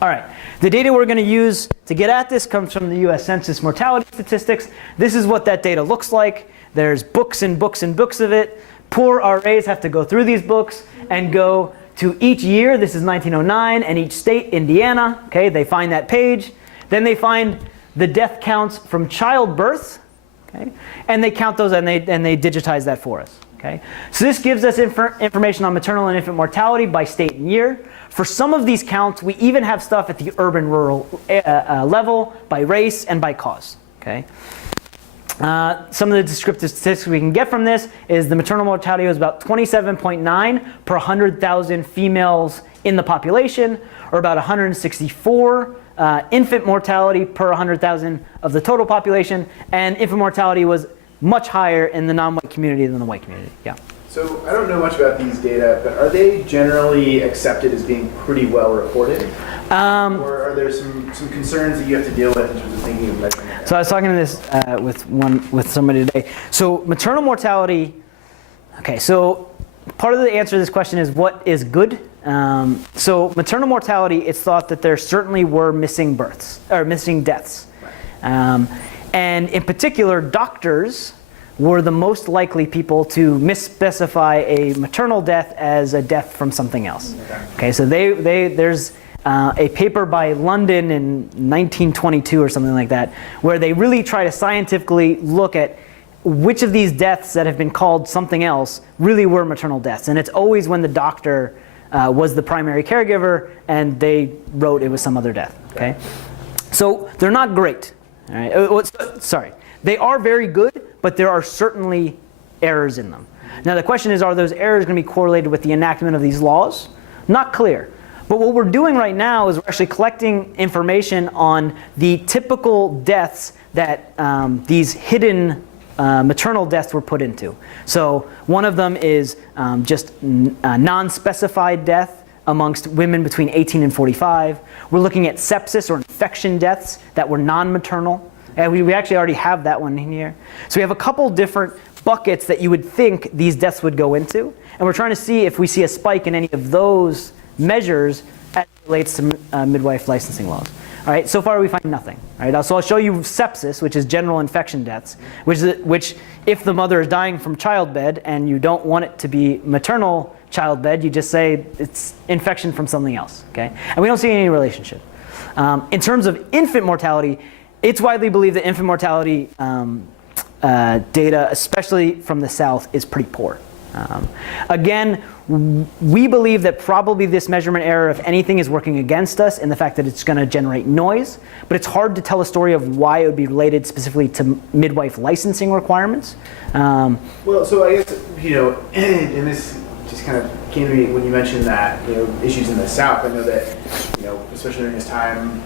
All right. The data we're going to use to get at this comes from the US Census mortality statistics. This is what that data looks like. There's books and books and books of it. Poor RAs have to go through these books and go to each year. This is 1909, and each state, Indiana. Okay, they find that page. Then they find the death counts from childbirth. Okay, and they count those and they digitize that for us. Okay, so this gives us information on maternal and infant mortality by state and year. For some of these counts, we even have stuff at the urban-rural level, by race and by cause. Okay. Some of the descriptive statistics we can get from this is the maternal mortality was about 27.9 per 100,000 females in the population, or about 164 infant mortality per 100,000 of the total population, and infant mortality was much higher in the non-white community than the white community. Yeah. So I don't know much about these data, but are they generally accepted as being pretty well reported? Or are there some concerns that you have to deal with in terms of thinking of measuring it? So I was talking to this with somebody today. So maternal mortality, okay, so part of the answer to this question is what is good? So maternal mortality, it's thought that there certainly were missing births, or missing deaths. And in particular, doctors were the most likely people to misspecify a maternal death as a death from something else. Okay, so there's a paper by London in 1922 or something like that, where they really try to scientifically look at which of these deaths that have been called something else really were maternal deaths. And it's always when the doctor was the primary caregiver and they wrote it was some other death. Okay, so they're not great. All right, sorry, they are very good, but there are certainly errors in them. Now the question is, are those errors going to be correlated with the enactment of these laws? Not clear. But what we're doing right now is we're actually collecting information on the typical deaths that these hidden maternal deaths were put into. So one of them is just non-specified death amongst women between 18 and 45. We're looking at sepsis or infection deaths that were non-maternal. And we actually already have that one in here. So we have a couple different buckets that you would think these deaths would go into. And we're trying to see if we see a spike in any of those measures as it relates to midwife licensing laws. All right, so far we find nothing. All right, so I'll show you sepsis, which is general infection deaths, which if the mother is dying from childbed and you don't want it to be maternal childbed, you just say it's infection from something else. Okay, and we don't see any relationship. In terms of infant mortality, it's widely believed that infant mortality data, especially from the South, is pretty poor. Again, we believe that probably this measurement error, if anything, is working against us in the fact that it's going to generate noise, but it's hard to tell a story of why it would be related specifically to midwife licensing requirements. Well, so I guess, and this just kind of came to me when you mentioned that, issues in the South. I know that, especially during this time,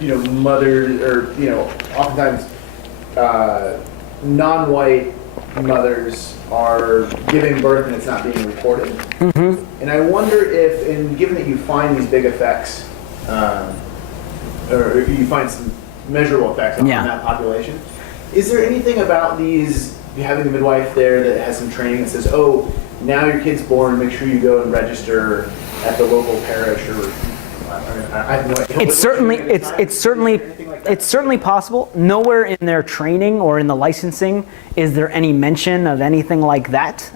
mothers, or, oftentimes non-white mothers are giving birth and it's not being reported. Mm-hmm. And I wonder if, and given that you find these big effects, or you find some measurable effects on that population, is there anything about these, having a midwife there that has some training that says, oh, now your kid's born, make sure you go and register at the local parish, or I have no idea. It's certainly possible. Nowhere in their training or in the licensing is there any mention of anything like that.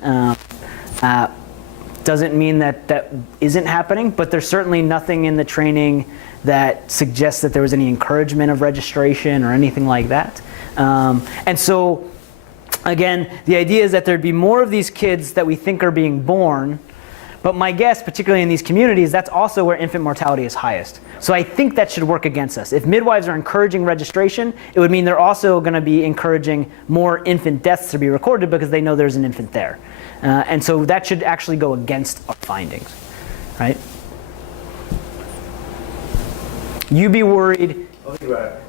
Doesn't mean that isn't happening, but there's certainly nothing in the training that suggests that there was any encouragement of registration or anything like that. And so, again, the idea is that there'd be more of these kids that we think are being born. But my guess, particularly in these communities, that's also where infant mortality is highest. So I think that should work against us. If midwives are encouraging registration, it would mean they're also going to be encouraging more infant deaths to be recorded because they know there's an infant there. And so that should actually go against our findings, right? You'd be worried,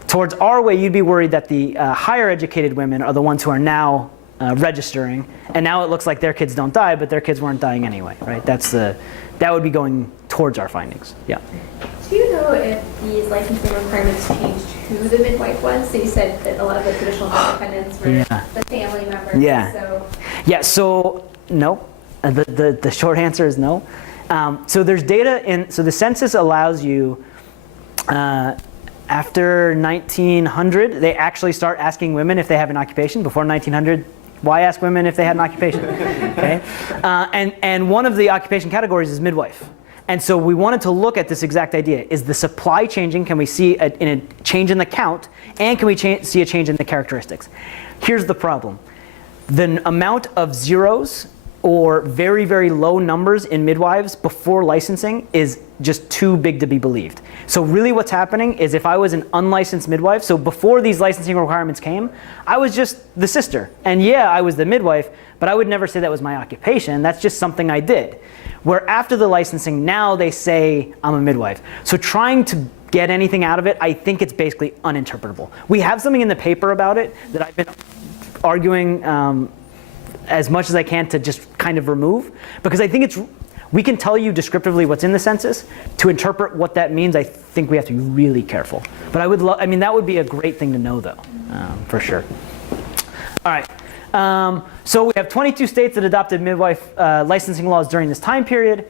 towards our way, you'd be worried that the higher educated women are the ones who are now registering, and now it looks like their kids don't die, but their kids weren't dying anyway, right? That would be going towards our findings. Yeah. Do you know if these licensing requirements changed who the midwife was? So you said that a lot of the traditional dependents were the family members. Yeah. So no. The short answer is no. So there's data so the census allows you. After 1900, they actually start asking women if they have an occupation. Before 1900, why ask women if they had an occupation? Okay? And one of the occupation categories is midwife. And so we wanted to look at this exact idea. Is the supply changing? Can we see a change in the count? And can we see a change in the characteristics? Here's the problem. The amount of zeros or very, very low numbers in midwives before licensing is just too big to be believed. So really what's happening is if I was an unlicensed midwife, so before these licensing requirements came, I was just the sister. And yeah, I was the midwife, but I would never say that was my occupation. That's just something I did. Where after the licensing, now they say I'm a midwife. So trying to get anything out of it, I think it's basically uninterpretable. We have something in the paper about it that I've been arguing as much as I can to just kind of remove, because I think we can tell you descriptively what's in the census. To interpret what that means, I think we have to be really careful. But I mean, that would be a great thing to know, though, for sure. All right. So we have 22 states that adopted midwife licensing laws during this time period.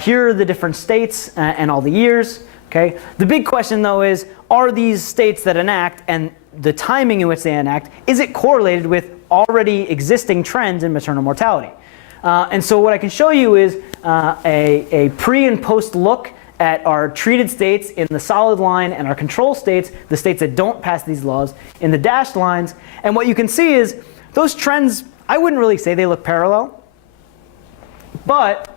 Here are the different states and all the years. Okay. The big question, though, is, are these states that enact and the timing in which they enact, is it correlated with already existing trends in maternal mortality? And so what I can show you is a pre and post look at our treated states in the solid line and our control states, the states that don't pass these laws, in the dashed lines. And what you can see is those trends, I wouldn't really say they look parallel. But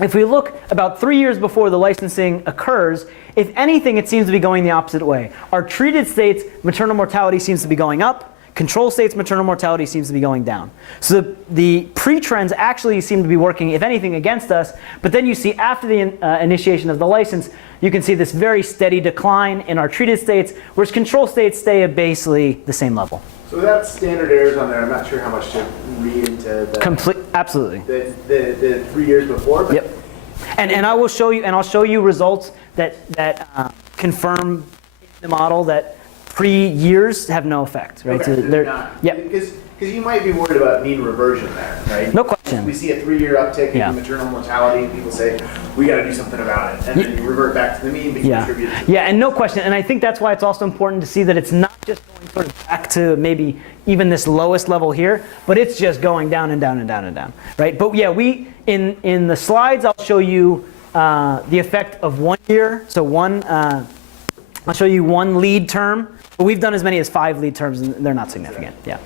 if we look about 3 years before the licensing occurs, if anything, it seems to be going the opposite way. Our treated states, maternal mortality seems to be going up. Control states, maternal mortality seems to be going down. So the pre-trends actually seem to be working, if anything, against us. But then you see after the initiation of the license, you can see this very steady decline in our treated states, whereas control states stay at basically the same level. So that standard errors on there, I'm not sure how much to read into the Absolutely. The 3 years before. But yep. And I will show you, and I'll show you results that confirm the model that pre-years have no effect, right? Okay, so they're not. Yeah. Because you might be worried about mean reversion there, right? No question. We see a 3-year uptick Yeah. in maternal mortality, and people say, we got to do something about it. And then you revert back to the mean, but you contribute to Yeah, and no question. And I think that's why it's also important to see that it's not just going sort of back to maybe even this lowest level here, but it's just going down and down and down and down, right? But yeah, in the slides, I'll show you the effect of 1 year. So I'll show you one lead term. But we've done as many as 5 lead terms, and they're not significant. Yeah.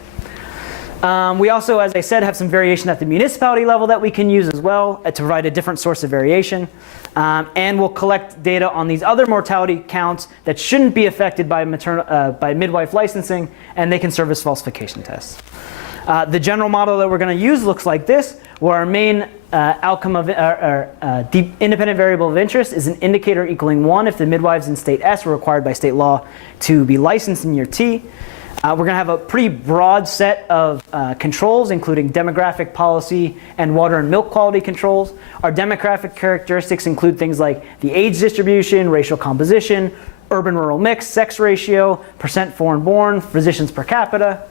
We also, as I said, have some variation at the municipality level that we can use as well to provide a different source of variation. And we'll collect data on these other mortality counts that shouldn't be affected by midwife licensing, and they can serve as falsification tests. The general model that we're going to use looks like this, where our main outcome of deep independent variable of interest is an indicator equaling 1 if the midwives in state S were required by state law to be licensed in year T. We're going to have a pretty broad set of controls, including demographic, policy, and water and milk quality controls. Our demographic characteristics include things like the age distribution, racial composition, urban-rural mix, sex ratio, percent foreign-born, physicians per capita.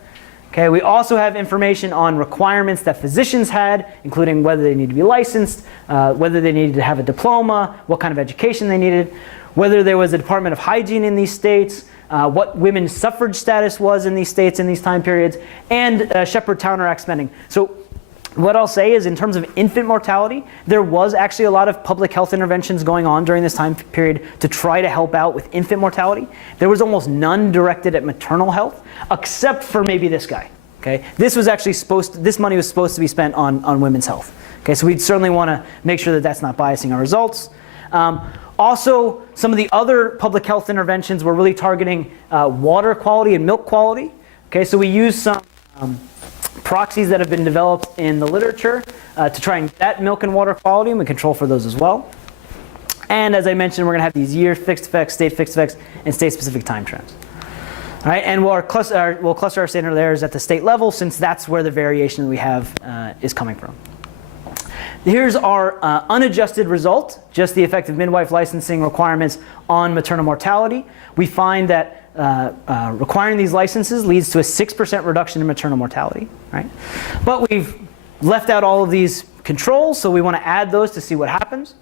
Okay, we also have information on requirements that physicians had, including whether they need to be licensed, whether they needed to have a diploma, what kind of education they needed, whether there was a Department of Hygiene in these states, what women's suffrage status was in these states in these time periods, and Shepherd-Towner Act spending. So what I'll say is, in terms of infant mortality, there was actually a lot of public health interventions going on during this time period to try to help out with infant mortality. There was almost none directed at maternal health, except for maybe this guy. Okay, this money was supposed to be spent on women's health. Okay, so we'd certainly want to make sure that that's not biasing our results. Also, some of the other public health interventions were really targeting water quality and milk quality. Okay, so we used some proxies that have been developed in the literature to try and get that milk and water quality, and we control for those as well. And as I mentioned, we're going to have these year fixed effects, state fixed effects, and state-specific time trends. All right, and we'll cluster our standard layers at the state level, since that's where the variation that we have is coming from. Here's our unadjusted result, just the effect of midwife licensing requirements on maternal mortality. We find that requiring these licenses leads to a 6% reduction in maternal mortality, right? But we've left out all of these controls, so we want to add those to see what happens.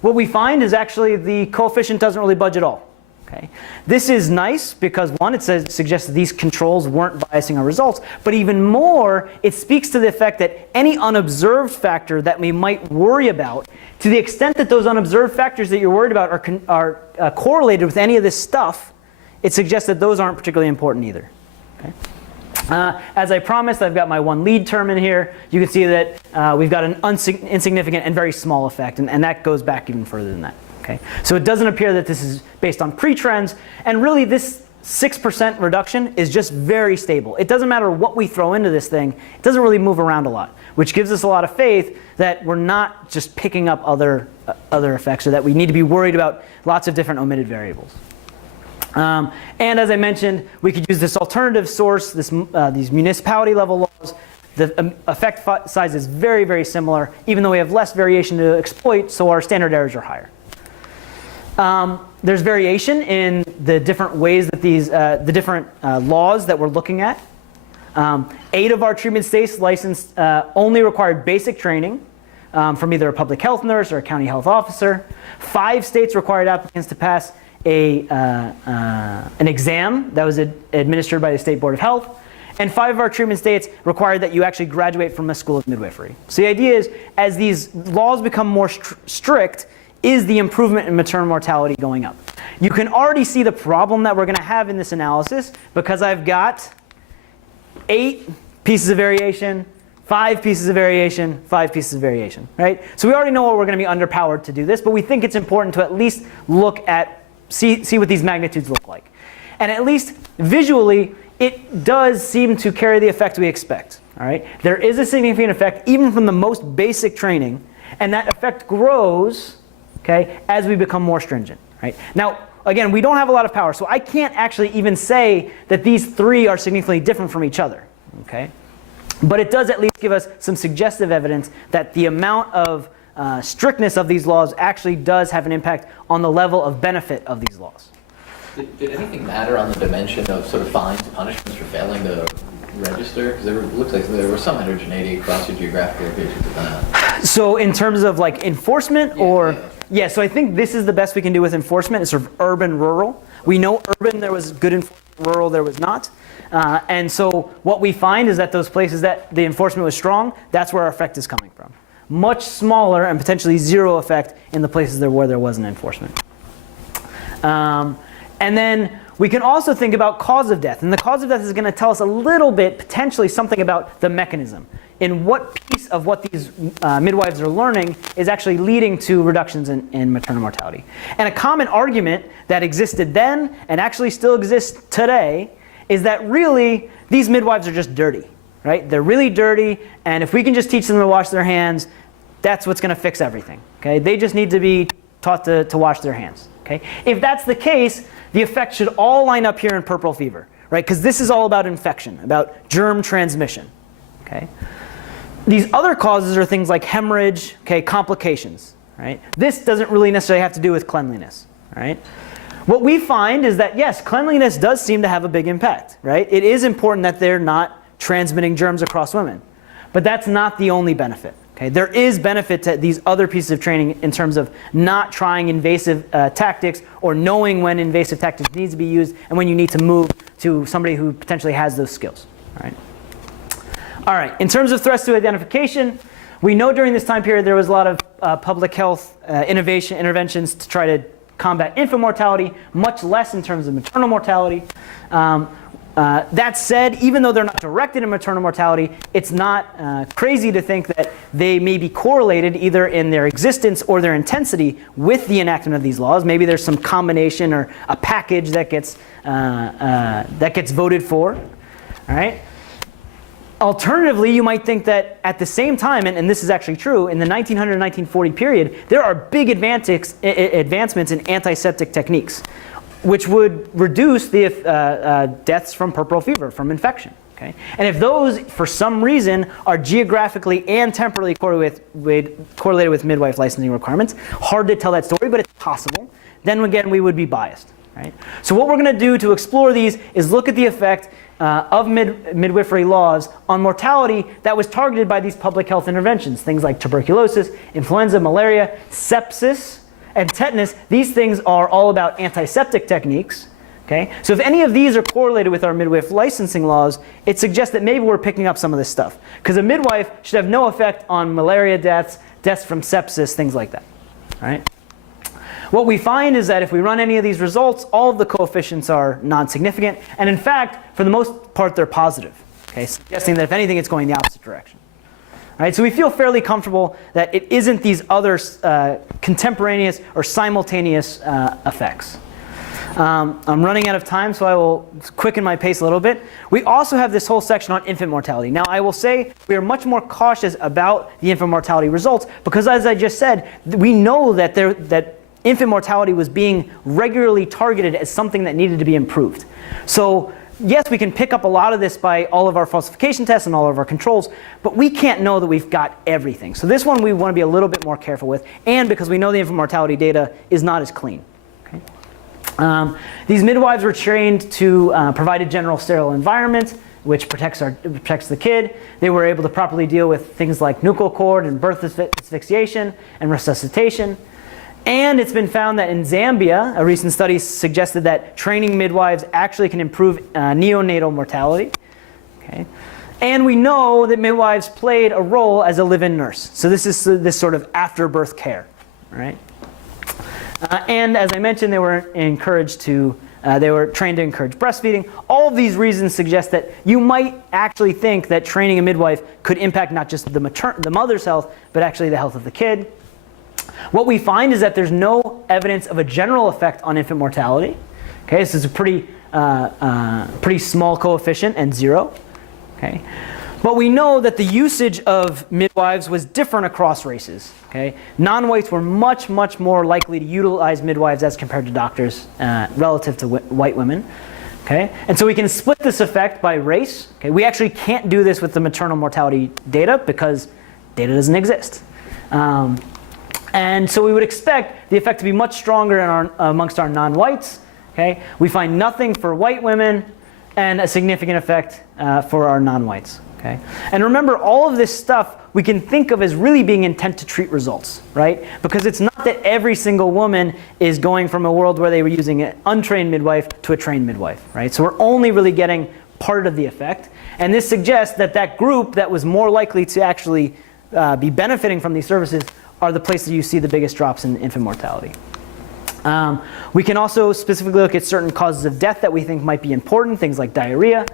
What we find is actually the coefficient doesn't really budge at all. Okay. This is nice because, one, it suggests that these controls weren't biasing our results, but even more, it speaks to the effect that any unobserved factor that we might worry about, to the extent that those unobserved factors that you're worried about are correlated with any of this stuff, it suggests that those aren't particularly important either. Okay. As I promised, I've got my one lead term in here. You can see that we've got an insignificant and very small effect, and that goes back even further than that. Okay. So it doesn't appear that this is based on pre-trends, and really this 6% reduction is just very stable. It doesn't matter what we throw into this thing, it doesn't really move around a lot, which gives us a lot of faith that we're not just picking up other effects, or that we need to be worried about lots of different omitted variables. And as I mentioned, we could use this alternative source, these municipality level laws, the effect size is very, very similar, even though we have less variation to exploit, so our standard errors are higher. There's variation in the different ways that the different laws that we're looking at. 8 of our treatment states licensed only required basic training from either a public health nurse or a county health officer. 5 states required applicants to pass an exam that was administered by the State Board of Health. And 5 of our treatment states required that you actually graduate from a school of midwifery. So the idea is, as these laws become more strict, is the improvement in maternal mortality going up? You can already see the problem that we're going to have in this analysis, because I've got 8 pieces of variation, 5 pieces of variation, 5 pieces of variation, right? So we already know we're going to be underpowered to do this, but we think it's important to at least look at, see what these magnitudes look like. And at least visually, it does seem to carry the effect we expect, all right? There is a significant effect even from the most basic training, and that effect grows, okay, as we become more stringent, right? Now, again, we don't have a lot of power, so I can't actually even say that these 3 are significantly different from each other, okay? But it does at least give us some suggestive evidence that the amount of strictness of these laws actually does have an impact on the level of benefit of these laws. Did anything matter on the dimension of sort of fines and punishments for failing to register? Because it looks like there was some heterogeneity across your geographic locations of that. So in terms of like enforcement Yeah, so I think this is the best we can do with enforcement, is sort of urban, rural. We know urban there was good enforcement, rural there was not. And so what we find is that those places that the enforcement was strong, that's where our effect is coming from. Much smaller and potentially 0 effect in the places where there wasn't enforcement. And then we can also think about cause of death. And the cause of death is going to tell us a little bit, potentially something about the mechanism. In what piece of what these midwives are learning is actually leading to reductions in maternal mortality. And a common argument that existed then and actually still exists today is that really these midwives are just dirty, right? They're really dirty, and if we can just teach them to wash their hands, that's what's going to fix everything, okay? They just need to be taught to wash their hands, okay? If that's the case, the effect should all line up here in puerperal fever, right? Because this is all about infection, about germ transmission, okay? These other causes are things like hemorrhage, okay, complications, right? This doesn't really necessarily have to do with cleanliness, right? What we find is that, yes, cleanliness does seem to have a big impact, right? It is important that they're not transmitting germs across women. But that's not the only benefit, okay? There is benefit to these other pieces of training in terms of not trying invasive tactics, or knowing when invasive tactics need to be used and when you need to move to somebody who potentially has those skills, right? All right, in terms of threats to identification, we know during this time period there was a lot of public health interventions to try to combat infant mortality, much less in terms of maternal mortality. That said, even though they're not directed in maternal mortality, it's not crazy to think that they may be correlated either in their existence or their intensity with the enactment of these laws. Maybe there's some combination or a package that gets voted for, all right? Alternatively, you might think that at the same time, and this is actually true, in the 1900-1940 period, there are big advancements in antiseptic techniques, which would reduce the deaths from puerperal fever, from infection. Okay? And if those, for some reason, are geographically and temporally correlated with midwife licensing requirements, hard to tell that story, but it's possible, then again, we would be biased. Right? So what we're going to do to explore these is look at the effect of midwifery laws on mortality that was targeted by these public health interventions, things like tuberculosis, influenza, malaria, sepsis, and tetanus. These things are all about antiseptic techniques. Okay? So if any of these are correlated with our midwife licensing laws, it suggests that maybe we're picking up some of this stuff. Because a midwife should have no effect on malaria deaths, deaths from sepsis, things like that. All right? What we find is that if we run any of these results, all of the coefficients are non-significant. And in fact, for the most part, they're positive, okay? Suggesting that if anything, it's going the opposite direction. All right, so we feel fairly comfortable that it isn't these other contemporaneous or simultaneous effects. I'm running out of time, so I will quicken my pace a little bit. We also have this whole section on infant mortality. Now, I will say we are much more cautious about the infant mortality results because, as I just said, we know that infant mortality was being regularly targeted as something that needed to be improved. So yes, we can pick up a lot of this by all of our falsification tests and all of our controls, but we can't know that we've got everything. So this one we want to be a little bit more careful with, and because we know the infant mortality data is not as clean. Okay? These midwives were trained to provide a general sterile environment, which protects the kid. They were able to properly deal with things like nuchal cord and birth asphyxiation and resuscitation. And it's been found that in Zambia, a recent study suggested that training midwives actually can improve neonatal mortality. Okay? And we know that midwives played a role as a live-in nurse. So this is this sort of after-birth care, right? And as I mentioned, they were trained to encourage breastfeeding. All of these reasons suggest that you might actually think that training a midwife could impact not just the mother's health, but actually the health of the kid. What we find is that there's no evidence of a general effect on infant mortality. Okay, this is a pretty small coefficient and 0. Okay, but we know that the usage of midwives was different across races. Okay, non-whites were much more likely to utilize midwives as compared to doctors relative to white women. Okay, and so we can split this effect by race. Okay, we actually can't do this with the maternal mortality data because data doesn't exist. And so we would expect the effect to be much stronger amongst our non-whites. Okay? We find nothing for white women and a significant effect for our non-whites. Okay? And remember, all of this stuff we can think of as really being intent to treat results, right? Because it's not that every single woman is going from a world where they were using an untrained midwife to a trained midwife, right? So we're only really getting part of the effect. And this suggests that that group that was more likely to actually be benefiting from these services are the places you see the biggest drops in infant mortality. We can also specifically look at certain causes of death that we think might be important, things like diarrhea.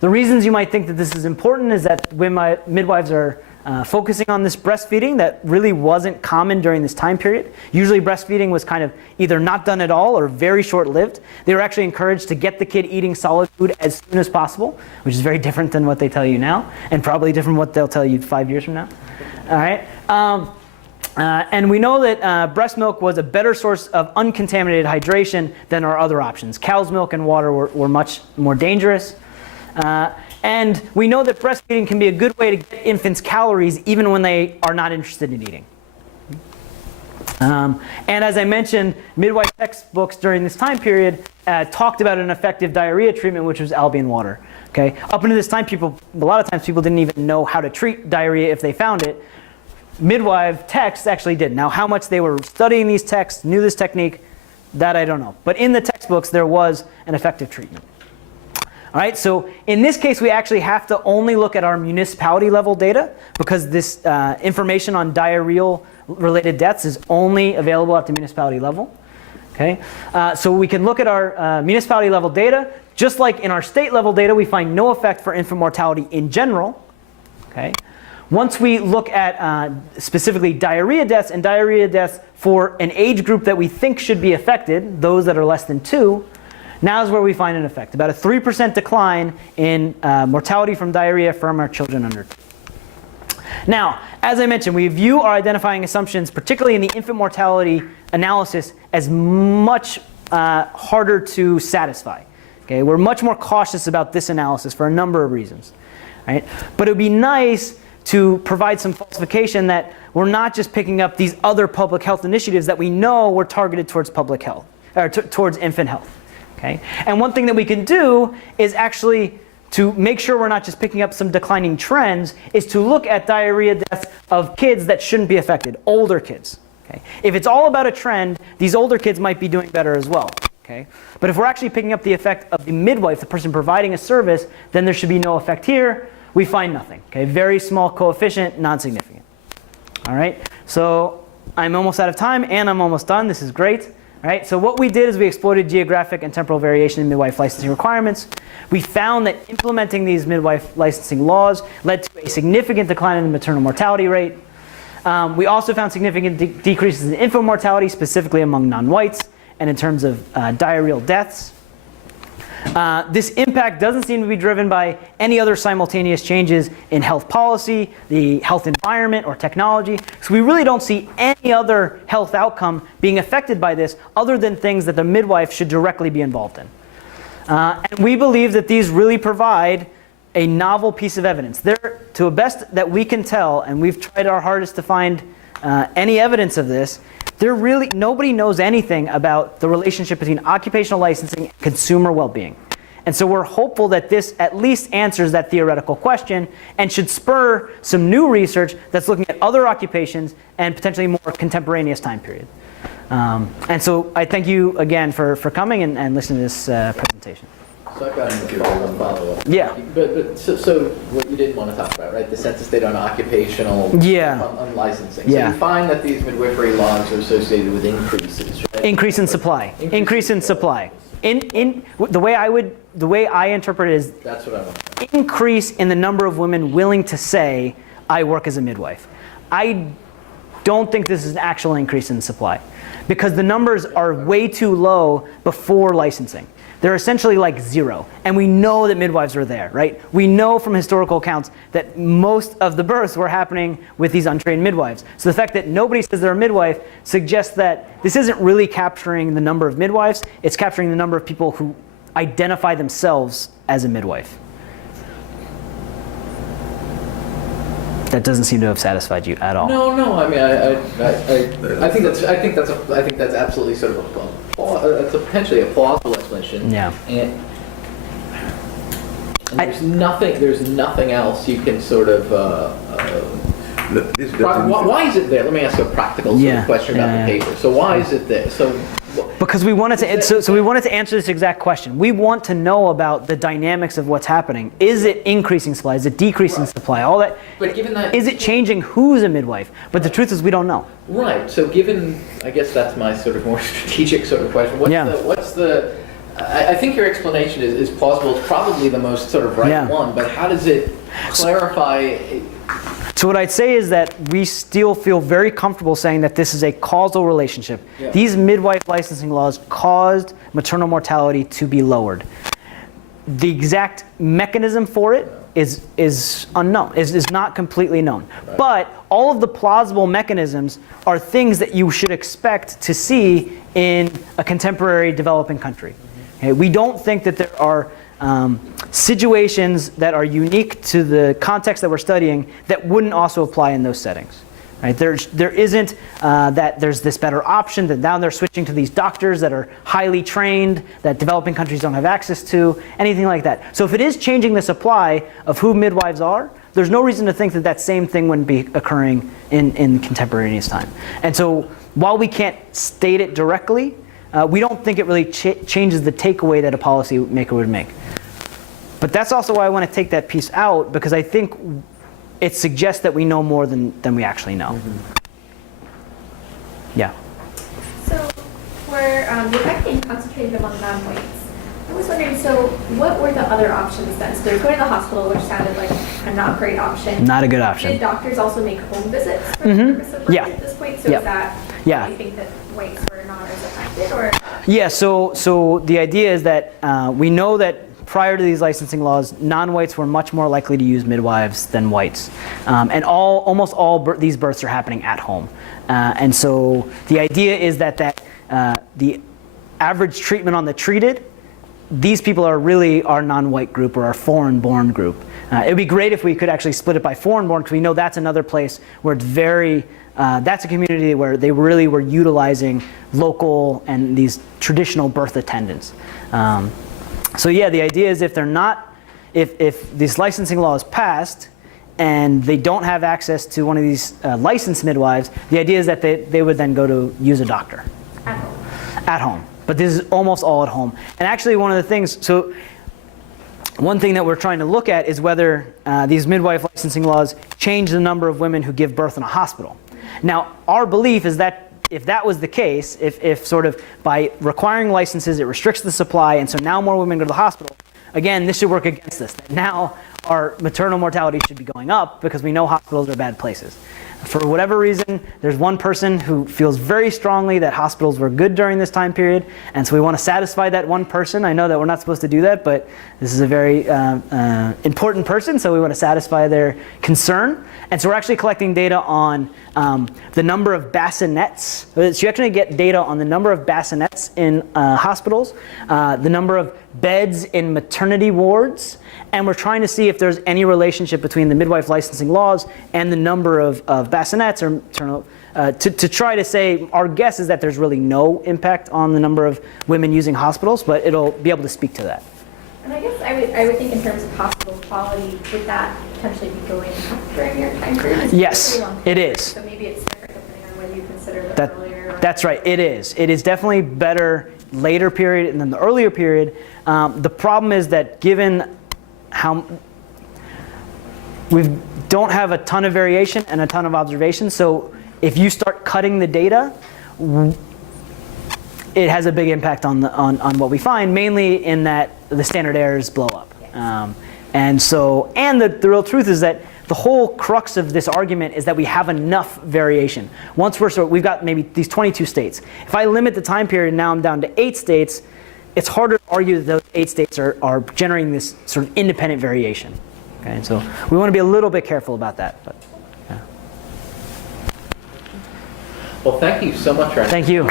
The reasons you might think that this is important is that when midwives are focusing on this breastfeeding that really wasn't common during this time period. Usually breastfeeding was kind of either not done at all or very short-lived. They were actually encouraged to get the kid eating solid food as soon as possible, which is very different than what they tell you now, and probably different from what they'll tell you 5 years from now. All right. And we know that breast milk was a better source of uncontaminated hydration than our other options. Cow's milk and water were much more dangerous. And we know that breastfeeding can be a good way to get infants calories even when they are not interested in eating. And as I mentioned, midwife textbooks during this time period talked about an effective diarrhea treatment, which was Albion water. Okay? Up until this time, a lot of times people didn't even know how to treat diarrhea if they found it. Midwife texts actually did. Now, how much they were studying these texts, knew this technique, that I don't know. But in the textbooks, there was an effective treatment. All right, so in this case, we actually have to only look at our municipality level data because this information on diarrheal-related deaths is only available at the municipality level. Okay, so we can look at our municipality level data. Just like in our state level data, we find no effect for infant mortality in general. Okay. Once we look at specifically diarrhea deaths and diarrhea deaths for an age group that we think should be affected, those that are less than 2, now is where we find an effect. About a 3% decline in mortality from diarrhea from our children under 2. Now, as I mentioned, we view our identifying assumptions, particularly in the infant mortality analysis, as much harder to satisfy. Okay? We're much more cautious about this analysis for a number of reasons. Right? But it would be nice to provide some falsification that we're not just picking up these other public health initiatives that we know were targeted towards public health, or towards infant health. Okay? And one thing that we can do is actually to make sure we're not just picking up some declining trends is to look at diarrhea deaths of kids that shouldn't be affected, older kids. Okay? If it's all about a trend, these older kids might be doing better as well. Okay? But if we're actually picking up the effect of the midwife, the person providing a service, then there should be no effect here. We find nothing. Okay? Very small coefficient, non-significant. All right? So I'm almost out of time and I'm almost done. This is great. All right? So what we did is we exploited geographic and temporal variation in midwife licensing requirements. We found that implementing these midwife licensing laws led to a significant decline in the maternal mortality rate. We also found significant decreases in infant mortality, specifically among non-whites, and in terms of diarrheal deaths. This impact doesn't seem to be driven by any other simultaneous changes in health policy, the health environment, or technology. So we really don't see any other health outcome being affected by this other than things that the midwife should directly be involved in. And we believe that these really provide a novel piece of evidence. They're, to the best that we can tell, and we've tried our hardest to find any evidence of this, nobody knows anything about the relationship between occupational licensing and consumer well-being. And so we're hopeful that this at least answers that theoretical question and should spur some new research that's looking at other occupations and potentially more contemporaneous time period. And so I thank you again for coming and listening to this presentation. So I've got a follow-up. Yeah. But so what you didn't want to talk about, right? The census data on occupational on licensing. So you find that these midwifery laws are associated with increases, right? Increase in supply. Increase in supply. The way I interpret it is that's what I want. Increase in the number of women willing to say, I work as a midwife. I don't think this is an actual increase in supply because the numbers are way too low before licensing. They're essentially like zero. And we know that midwives are there, right? We know from historical accounts that most of the births were happening with these untrained midwives. So the fact that nobody says they're a midwife suggests that this isn't really capturing the number of midwives, it's capturing the number of people who identify themselves as a midwife. That doesn't seem to have satisfied you at all. No. I mean, I think that's absolutely sort of it's potentially a plausible explanation. Yeah. And there's nothing else you can sort of. Why is it there? Let me ask you a practical sort of question about the paper. So why is it there? Because we wanted to, so we wanted to answer this exact question. We want to know about the dynamics of what's happening. Is it increasing supply? Is it decreasing supply? All that. But given that, is it changing who's a midwife? But the truth is, we don't know. Right. So given, I guess that's my sort of more strategic sort of question. I think your explanation is plausible. It's probably the most sort of right one. But how does it clarify? So what I'd say is that we still feel very comfortable saying that this is a causal relationship. Yeah. These midwife licensing laws caused maternal mortality to be lowered. The exact mechanism for it is unknown, is not completely known. Right. But all of the plausible mechanisms are things that you should expect to see in a contemporary developing country. Okay? We don't think that there are situations that are unique to the context that we're studying that wouldn't also apply in those settings. Right? There isn't that there's this better option, that now they're switching to these doctors that are highly trained, that developing countries don't have access to, anything like that. So if it is changing the supply of who midwives are, there's no reason to think that that same thing wouldn't be occurring in contemporaneous time. And so while we can't state it directly, we don't think it really changes the takeaway that a policymaker would make. But that's also why I want to take that piece out, because I think it suggests that we know more than we actually know. Mm-hmm. Yeah. So we're the effect being concentrated among non-whites. I was wondering, so what were the other options then? So they're going to the hospital, which sounded like a not great option. Not a good option. Did doctors also make home visits for the purpose of birth at this point? So is that why you think that whites were not as affected? Or? Yeah, so the idea is that we know that prior to these licensing laws, non-whites were much more likely to use midwives than whites. And almost all these births are happening at home. And so the idea is that the average treatment on the treated, these people are really our non-white group or our foreign-born group. It would be great if we could actually split it by foreign-born, because we know that's another place where it's very, that's a community where they really were utilizing local and these traditional birth attendants. So yeah, the idea is if this licensing law is passed and they don't have access to one of these licensed midwives, the idea is that they would then go to use a doctor. At home. At home. But this is almost all at home. And actually one of the things, so one thing that we're trying to look at is whether these midwife licensing laws change the number of women who give birth in a hospital. Now, our belief is that if that was the case, if sort of by requiring licenses, it restricts the supply, and so now more women go to the hospital, again, this should work against us. Now our maternal mortality should be going up because we know hospitals are bad places. For whatever reason, there's one person who feels very strongly that hospitals were good during this time period, and so we want to satisfy that one person. I know that we're not supposed to do that, but this is a very important person, so we want to satisfy their concern. And so we're actually collecting data on the number of bassinets. So you actually get data on the number of bassinets in hospitals, the number of beds in maternity wards, and we're trying to see if there's any relationship between the midwife licensing laws and the number of bassinets, or maternal, to try to say, our guess is that there's really no impact on the number of women using hospitals, but it'll be able to speak to that. And I guess I would think in terms of hospital quality, would that potentially be going up during your time period? It's Yes, a pretty long it period, is. So maybe it's different depending on whether you consider the earlier. Or That's right, it is. It is definitely better later period than the earlier period. The problem is that given how we don't have a ton of variation and a ton of observation, so if you start cutting the data, it has a big impact on what we find, mainly in that the standard errors blow up. And the real truth is that the whole crux of this argument is that we have enough variation. Once we've got maybe these 22 states. If I limit the time period, now I'm down to 8 states, it's harder to argue that those 8 states are generating this sort of independent variation. Okay, and so we want to be a little bit careful about that. But, yeah. Well, thank you so much, Ryan. Thank you.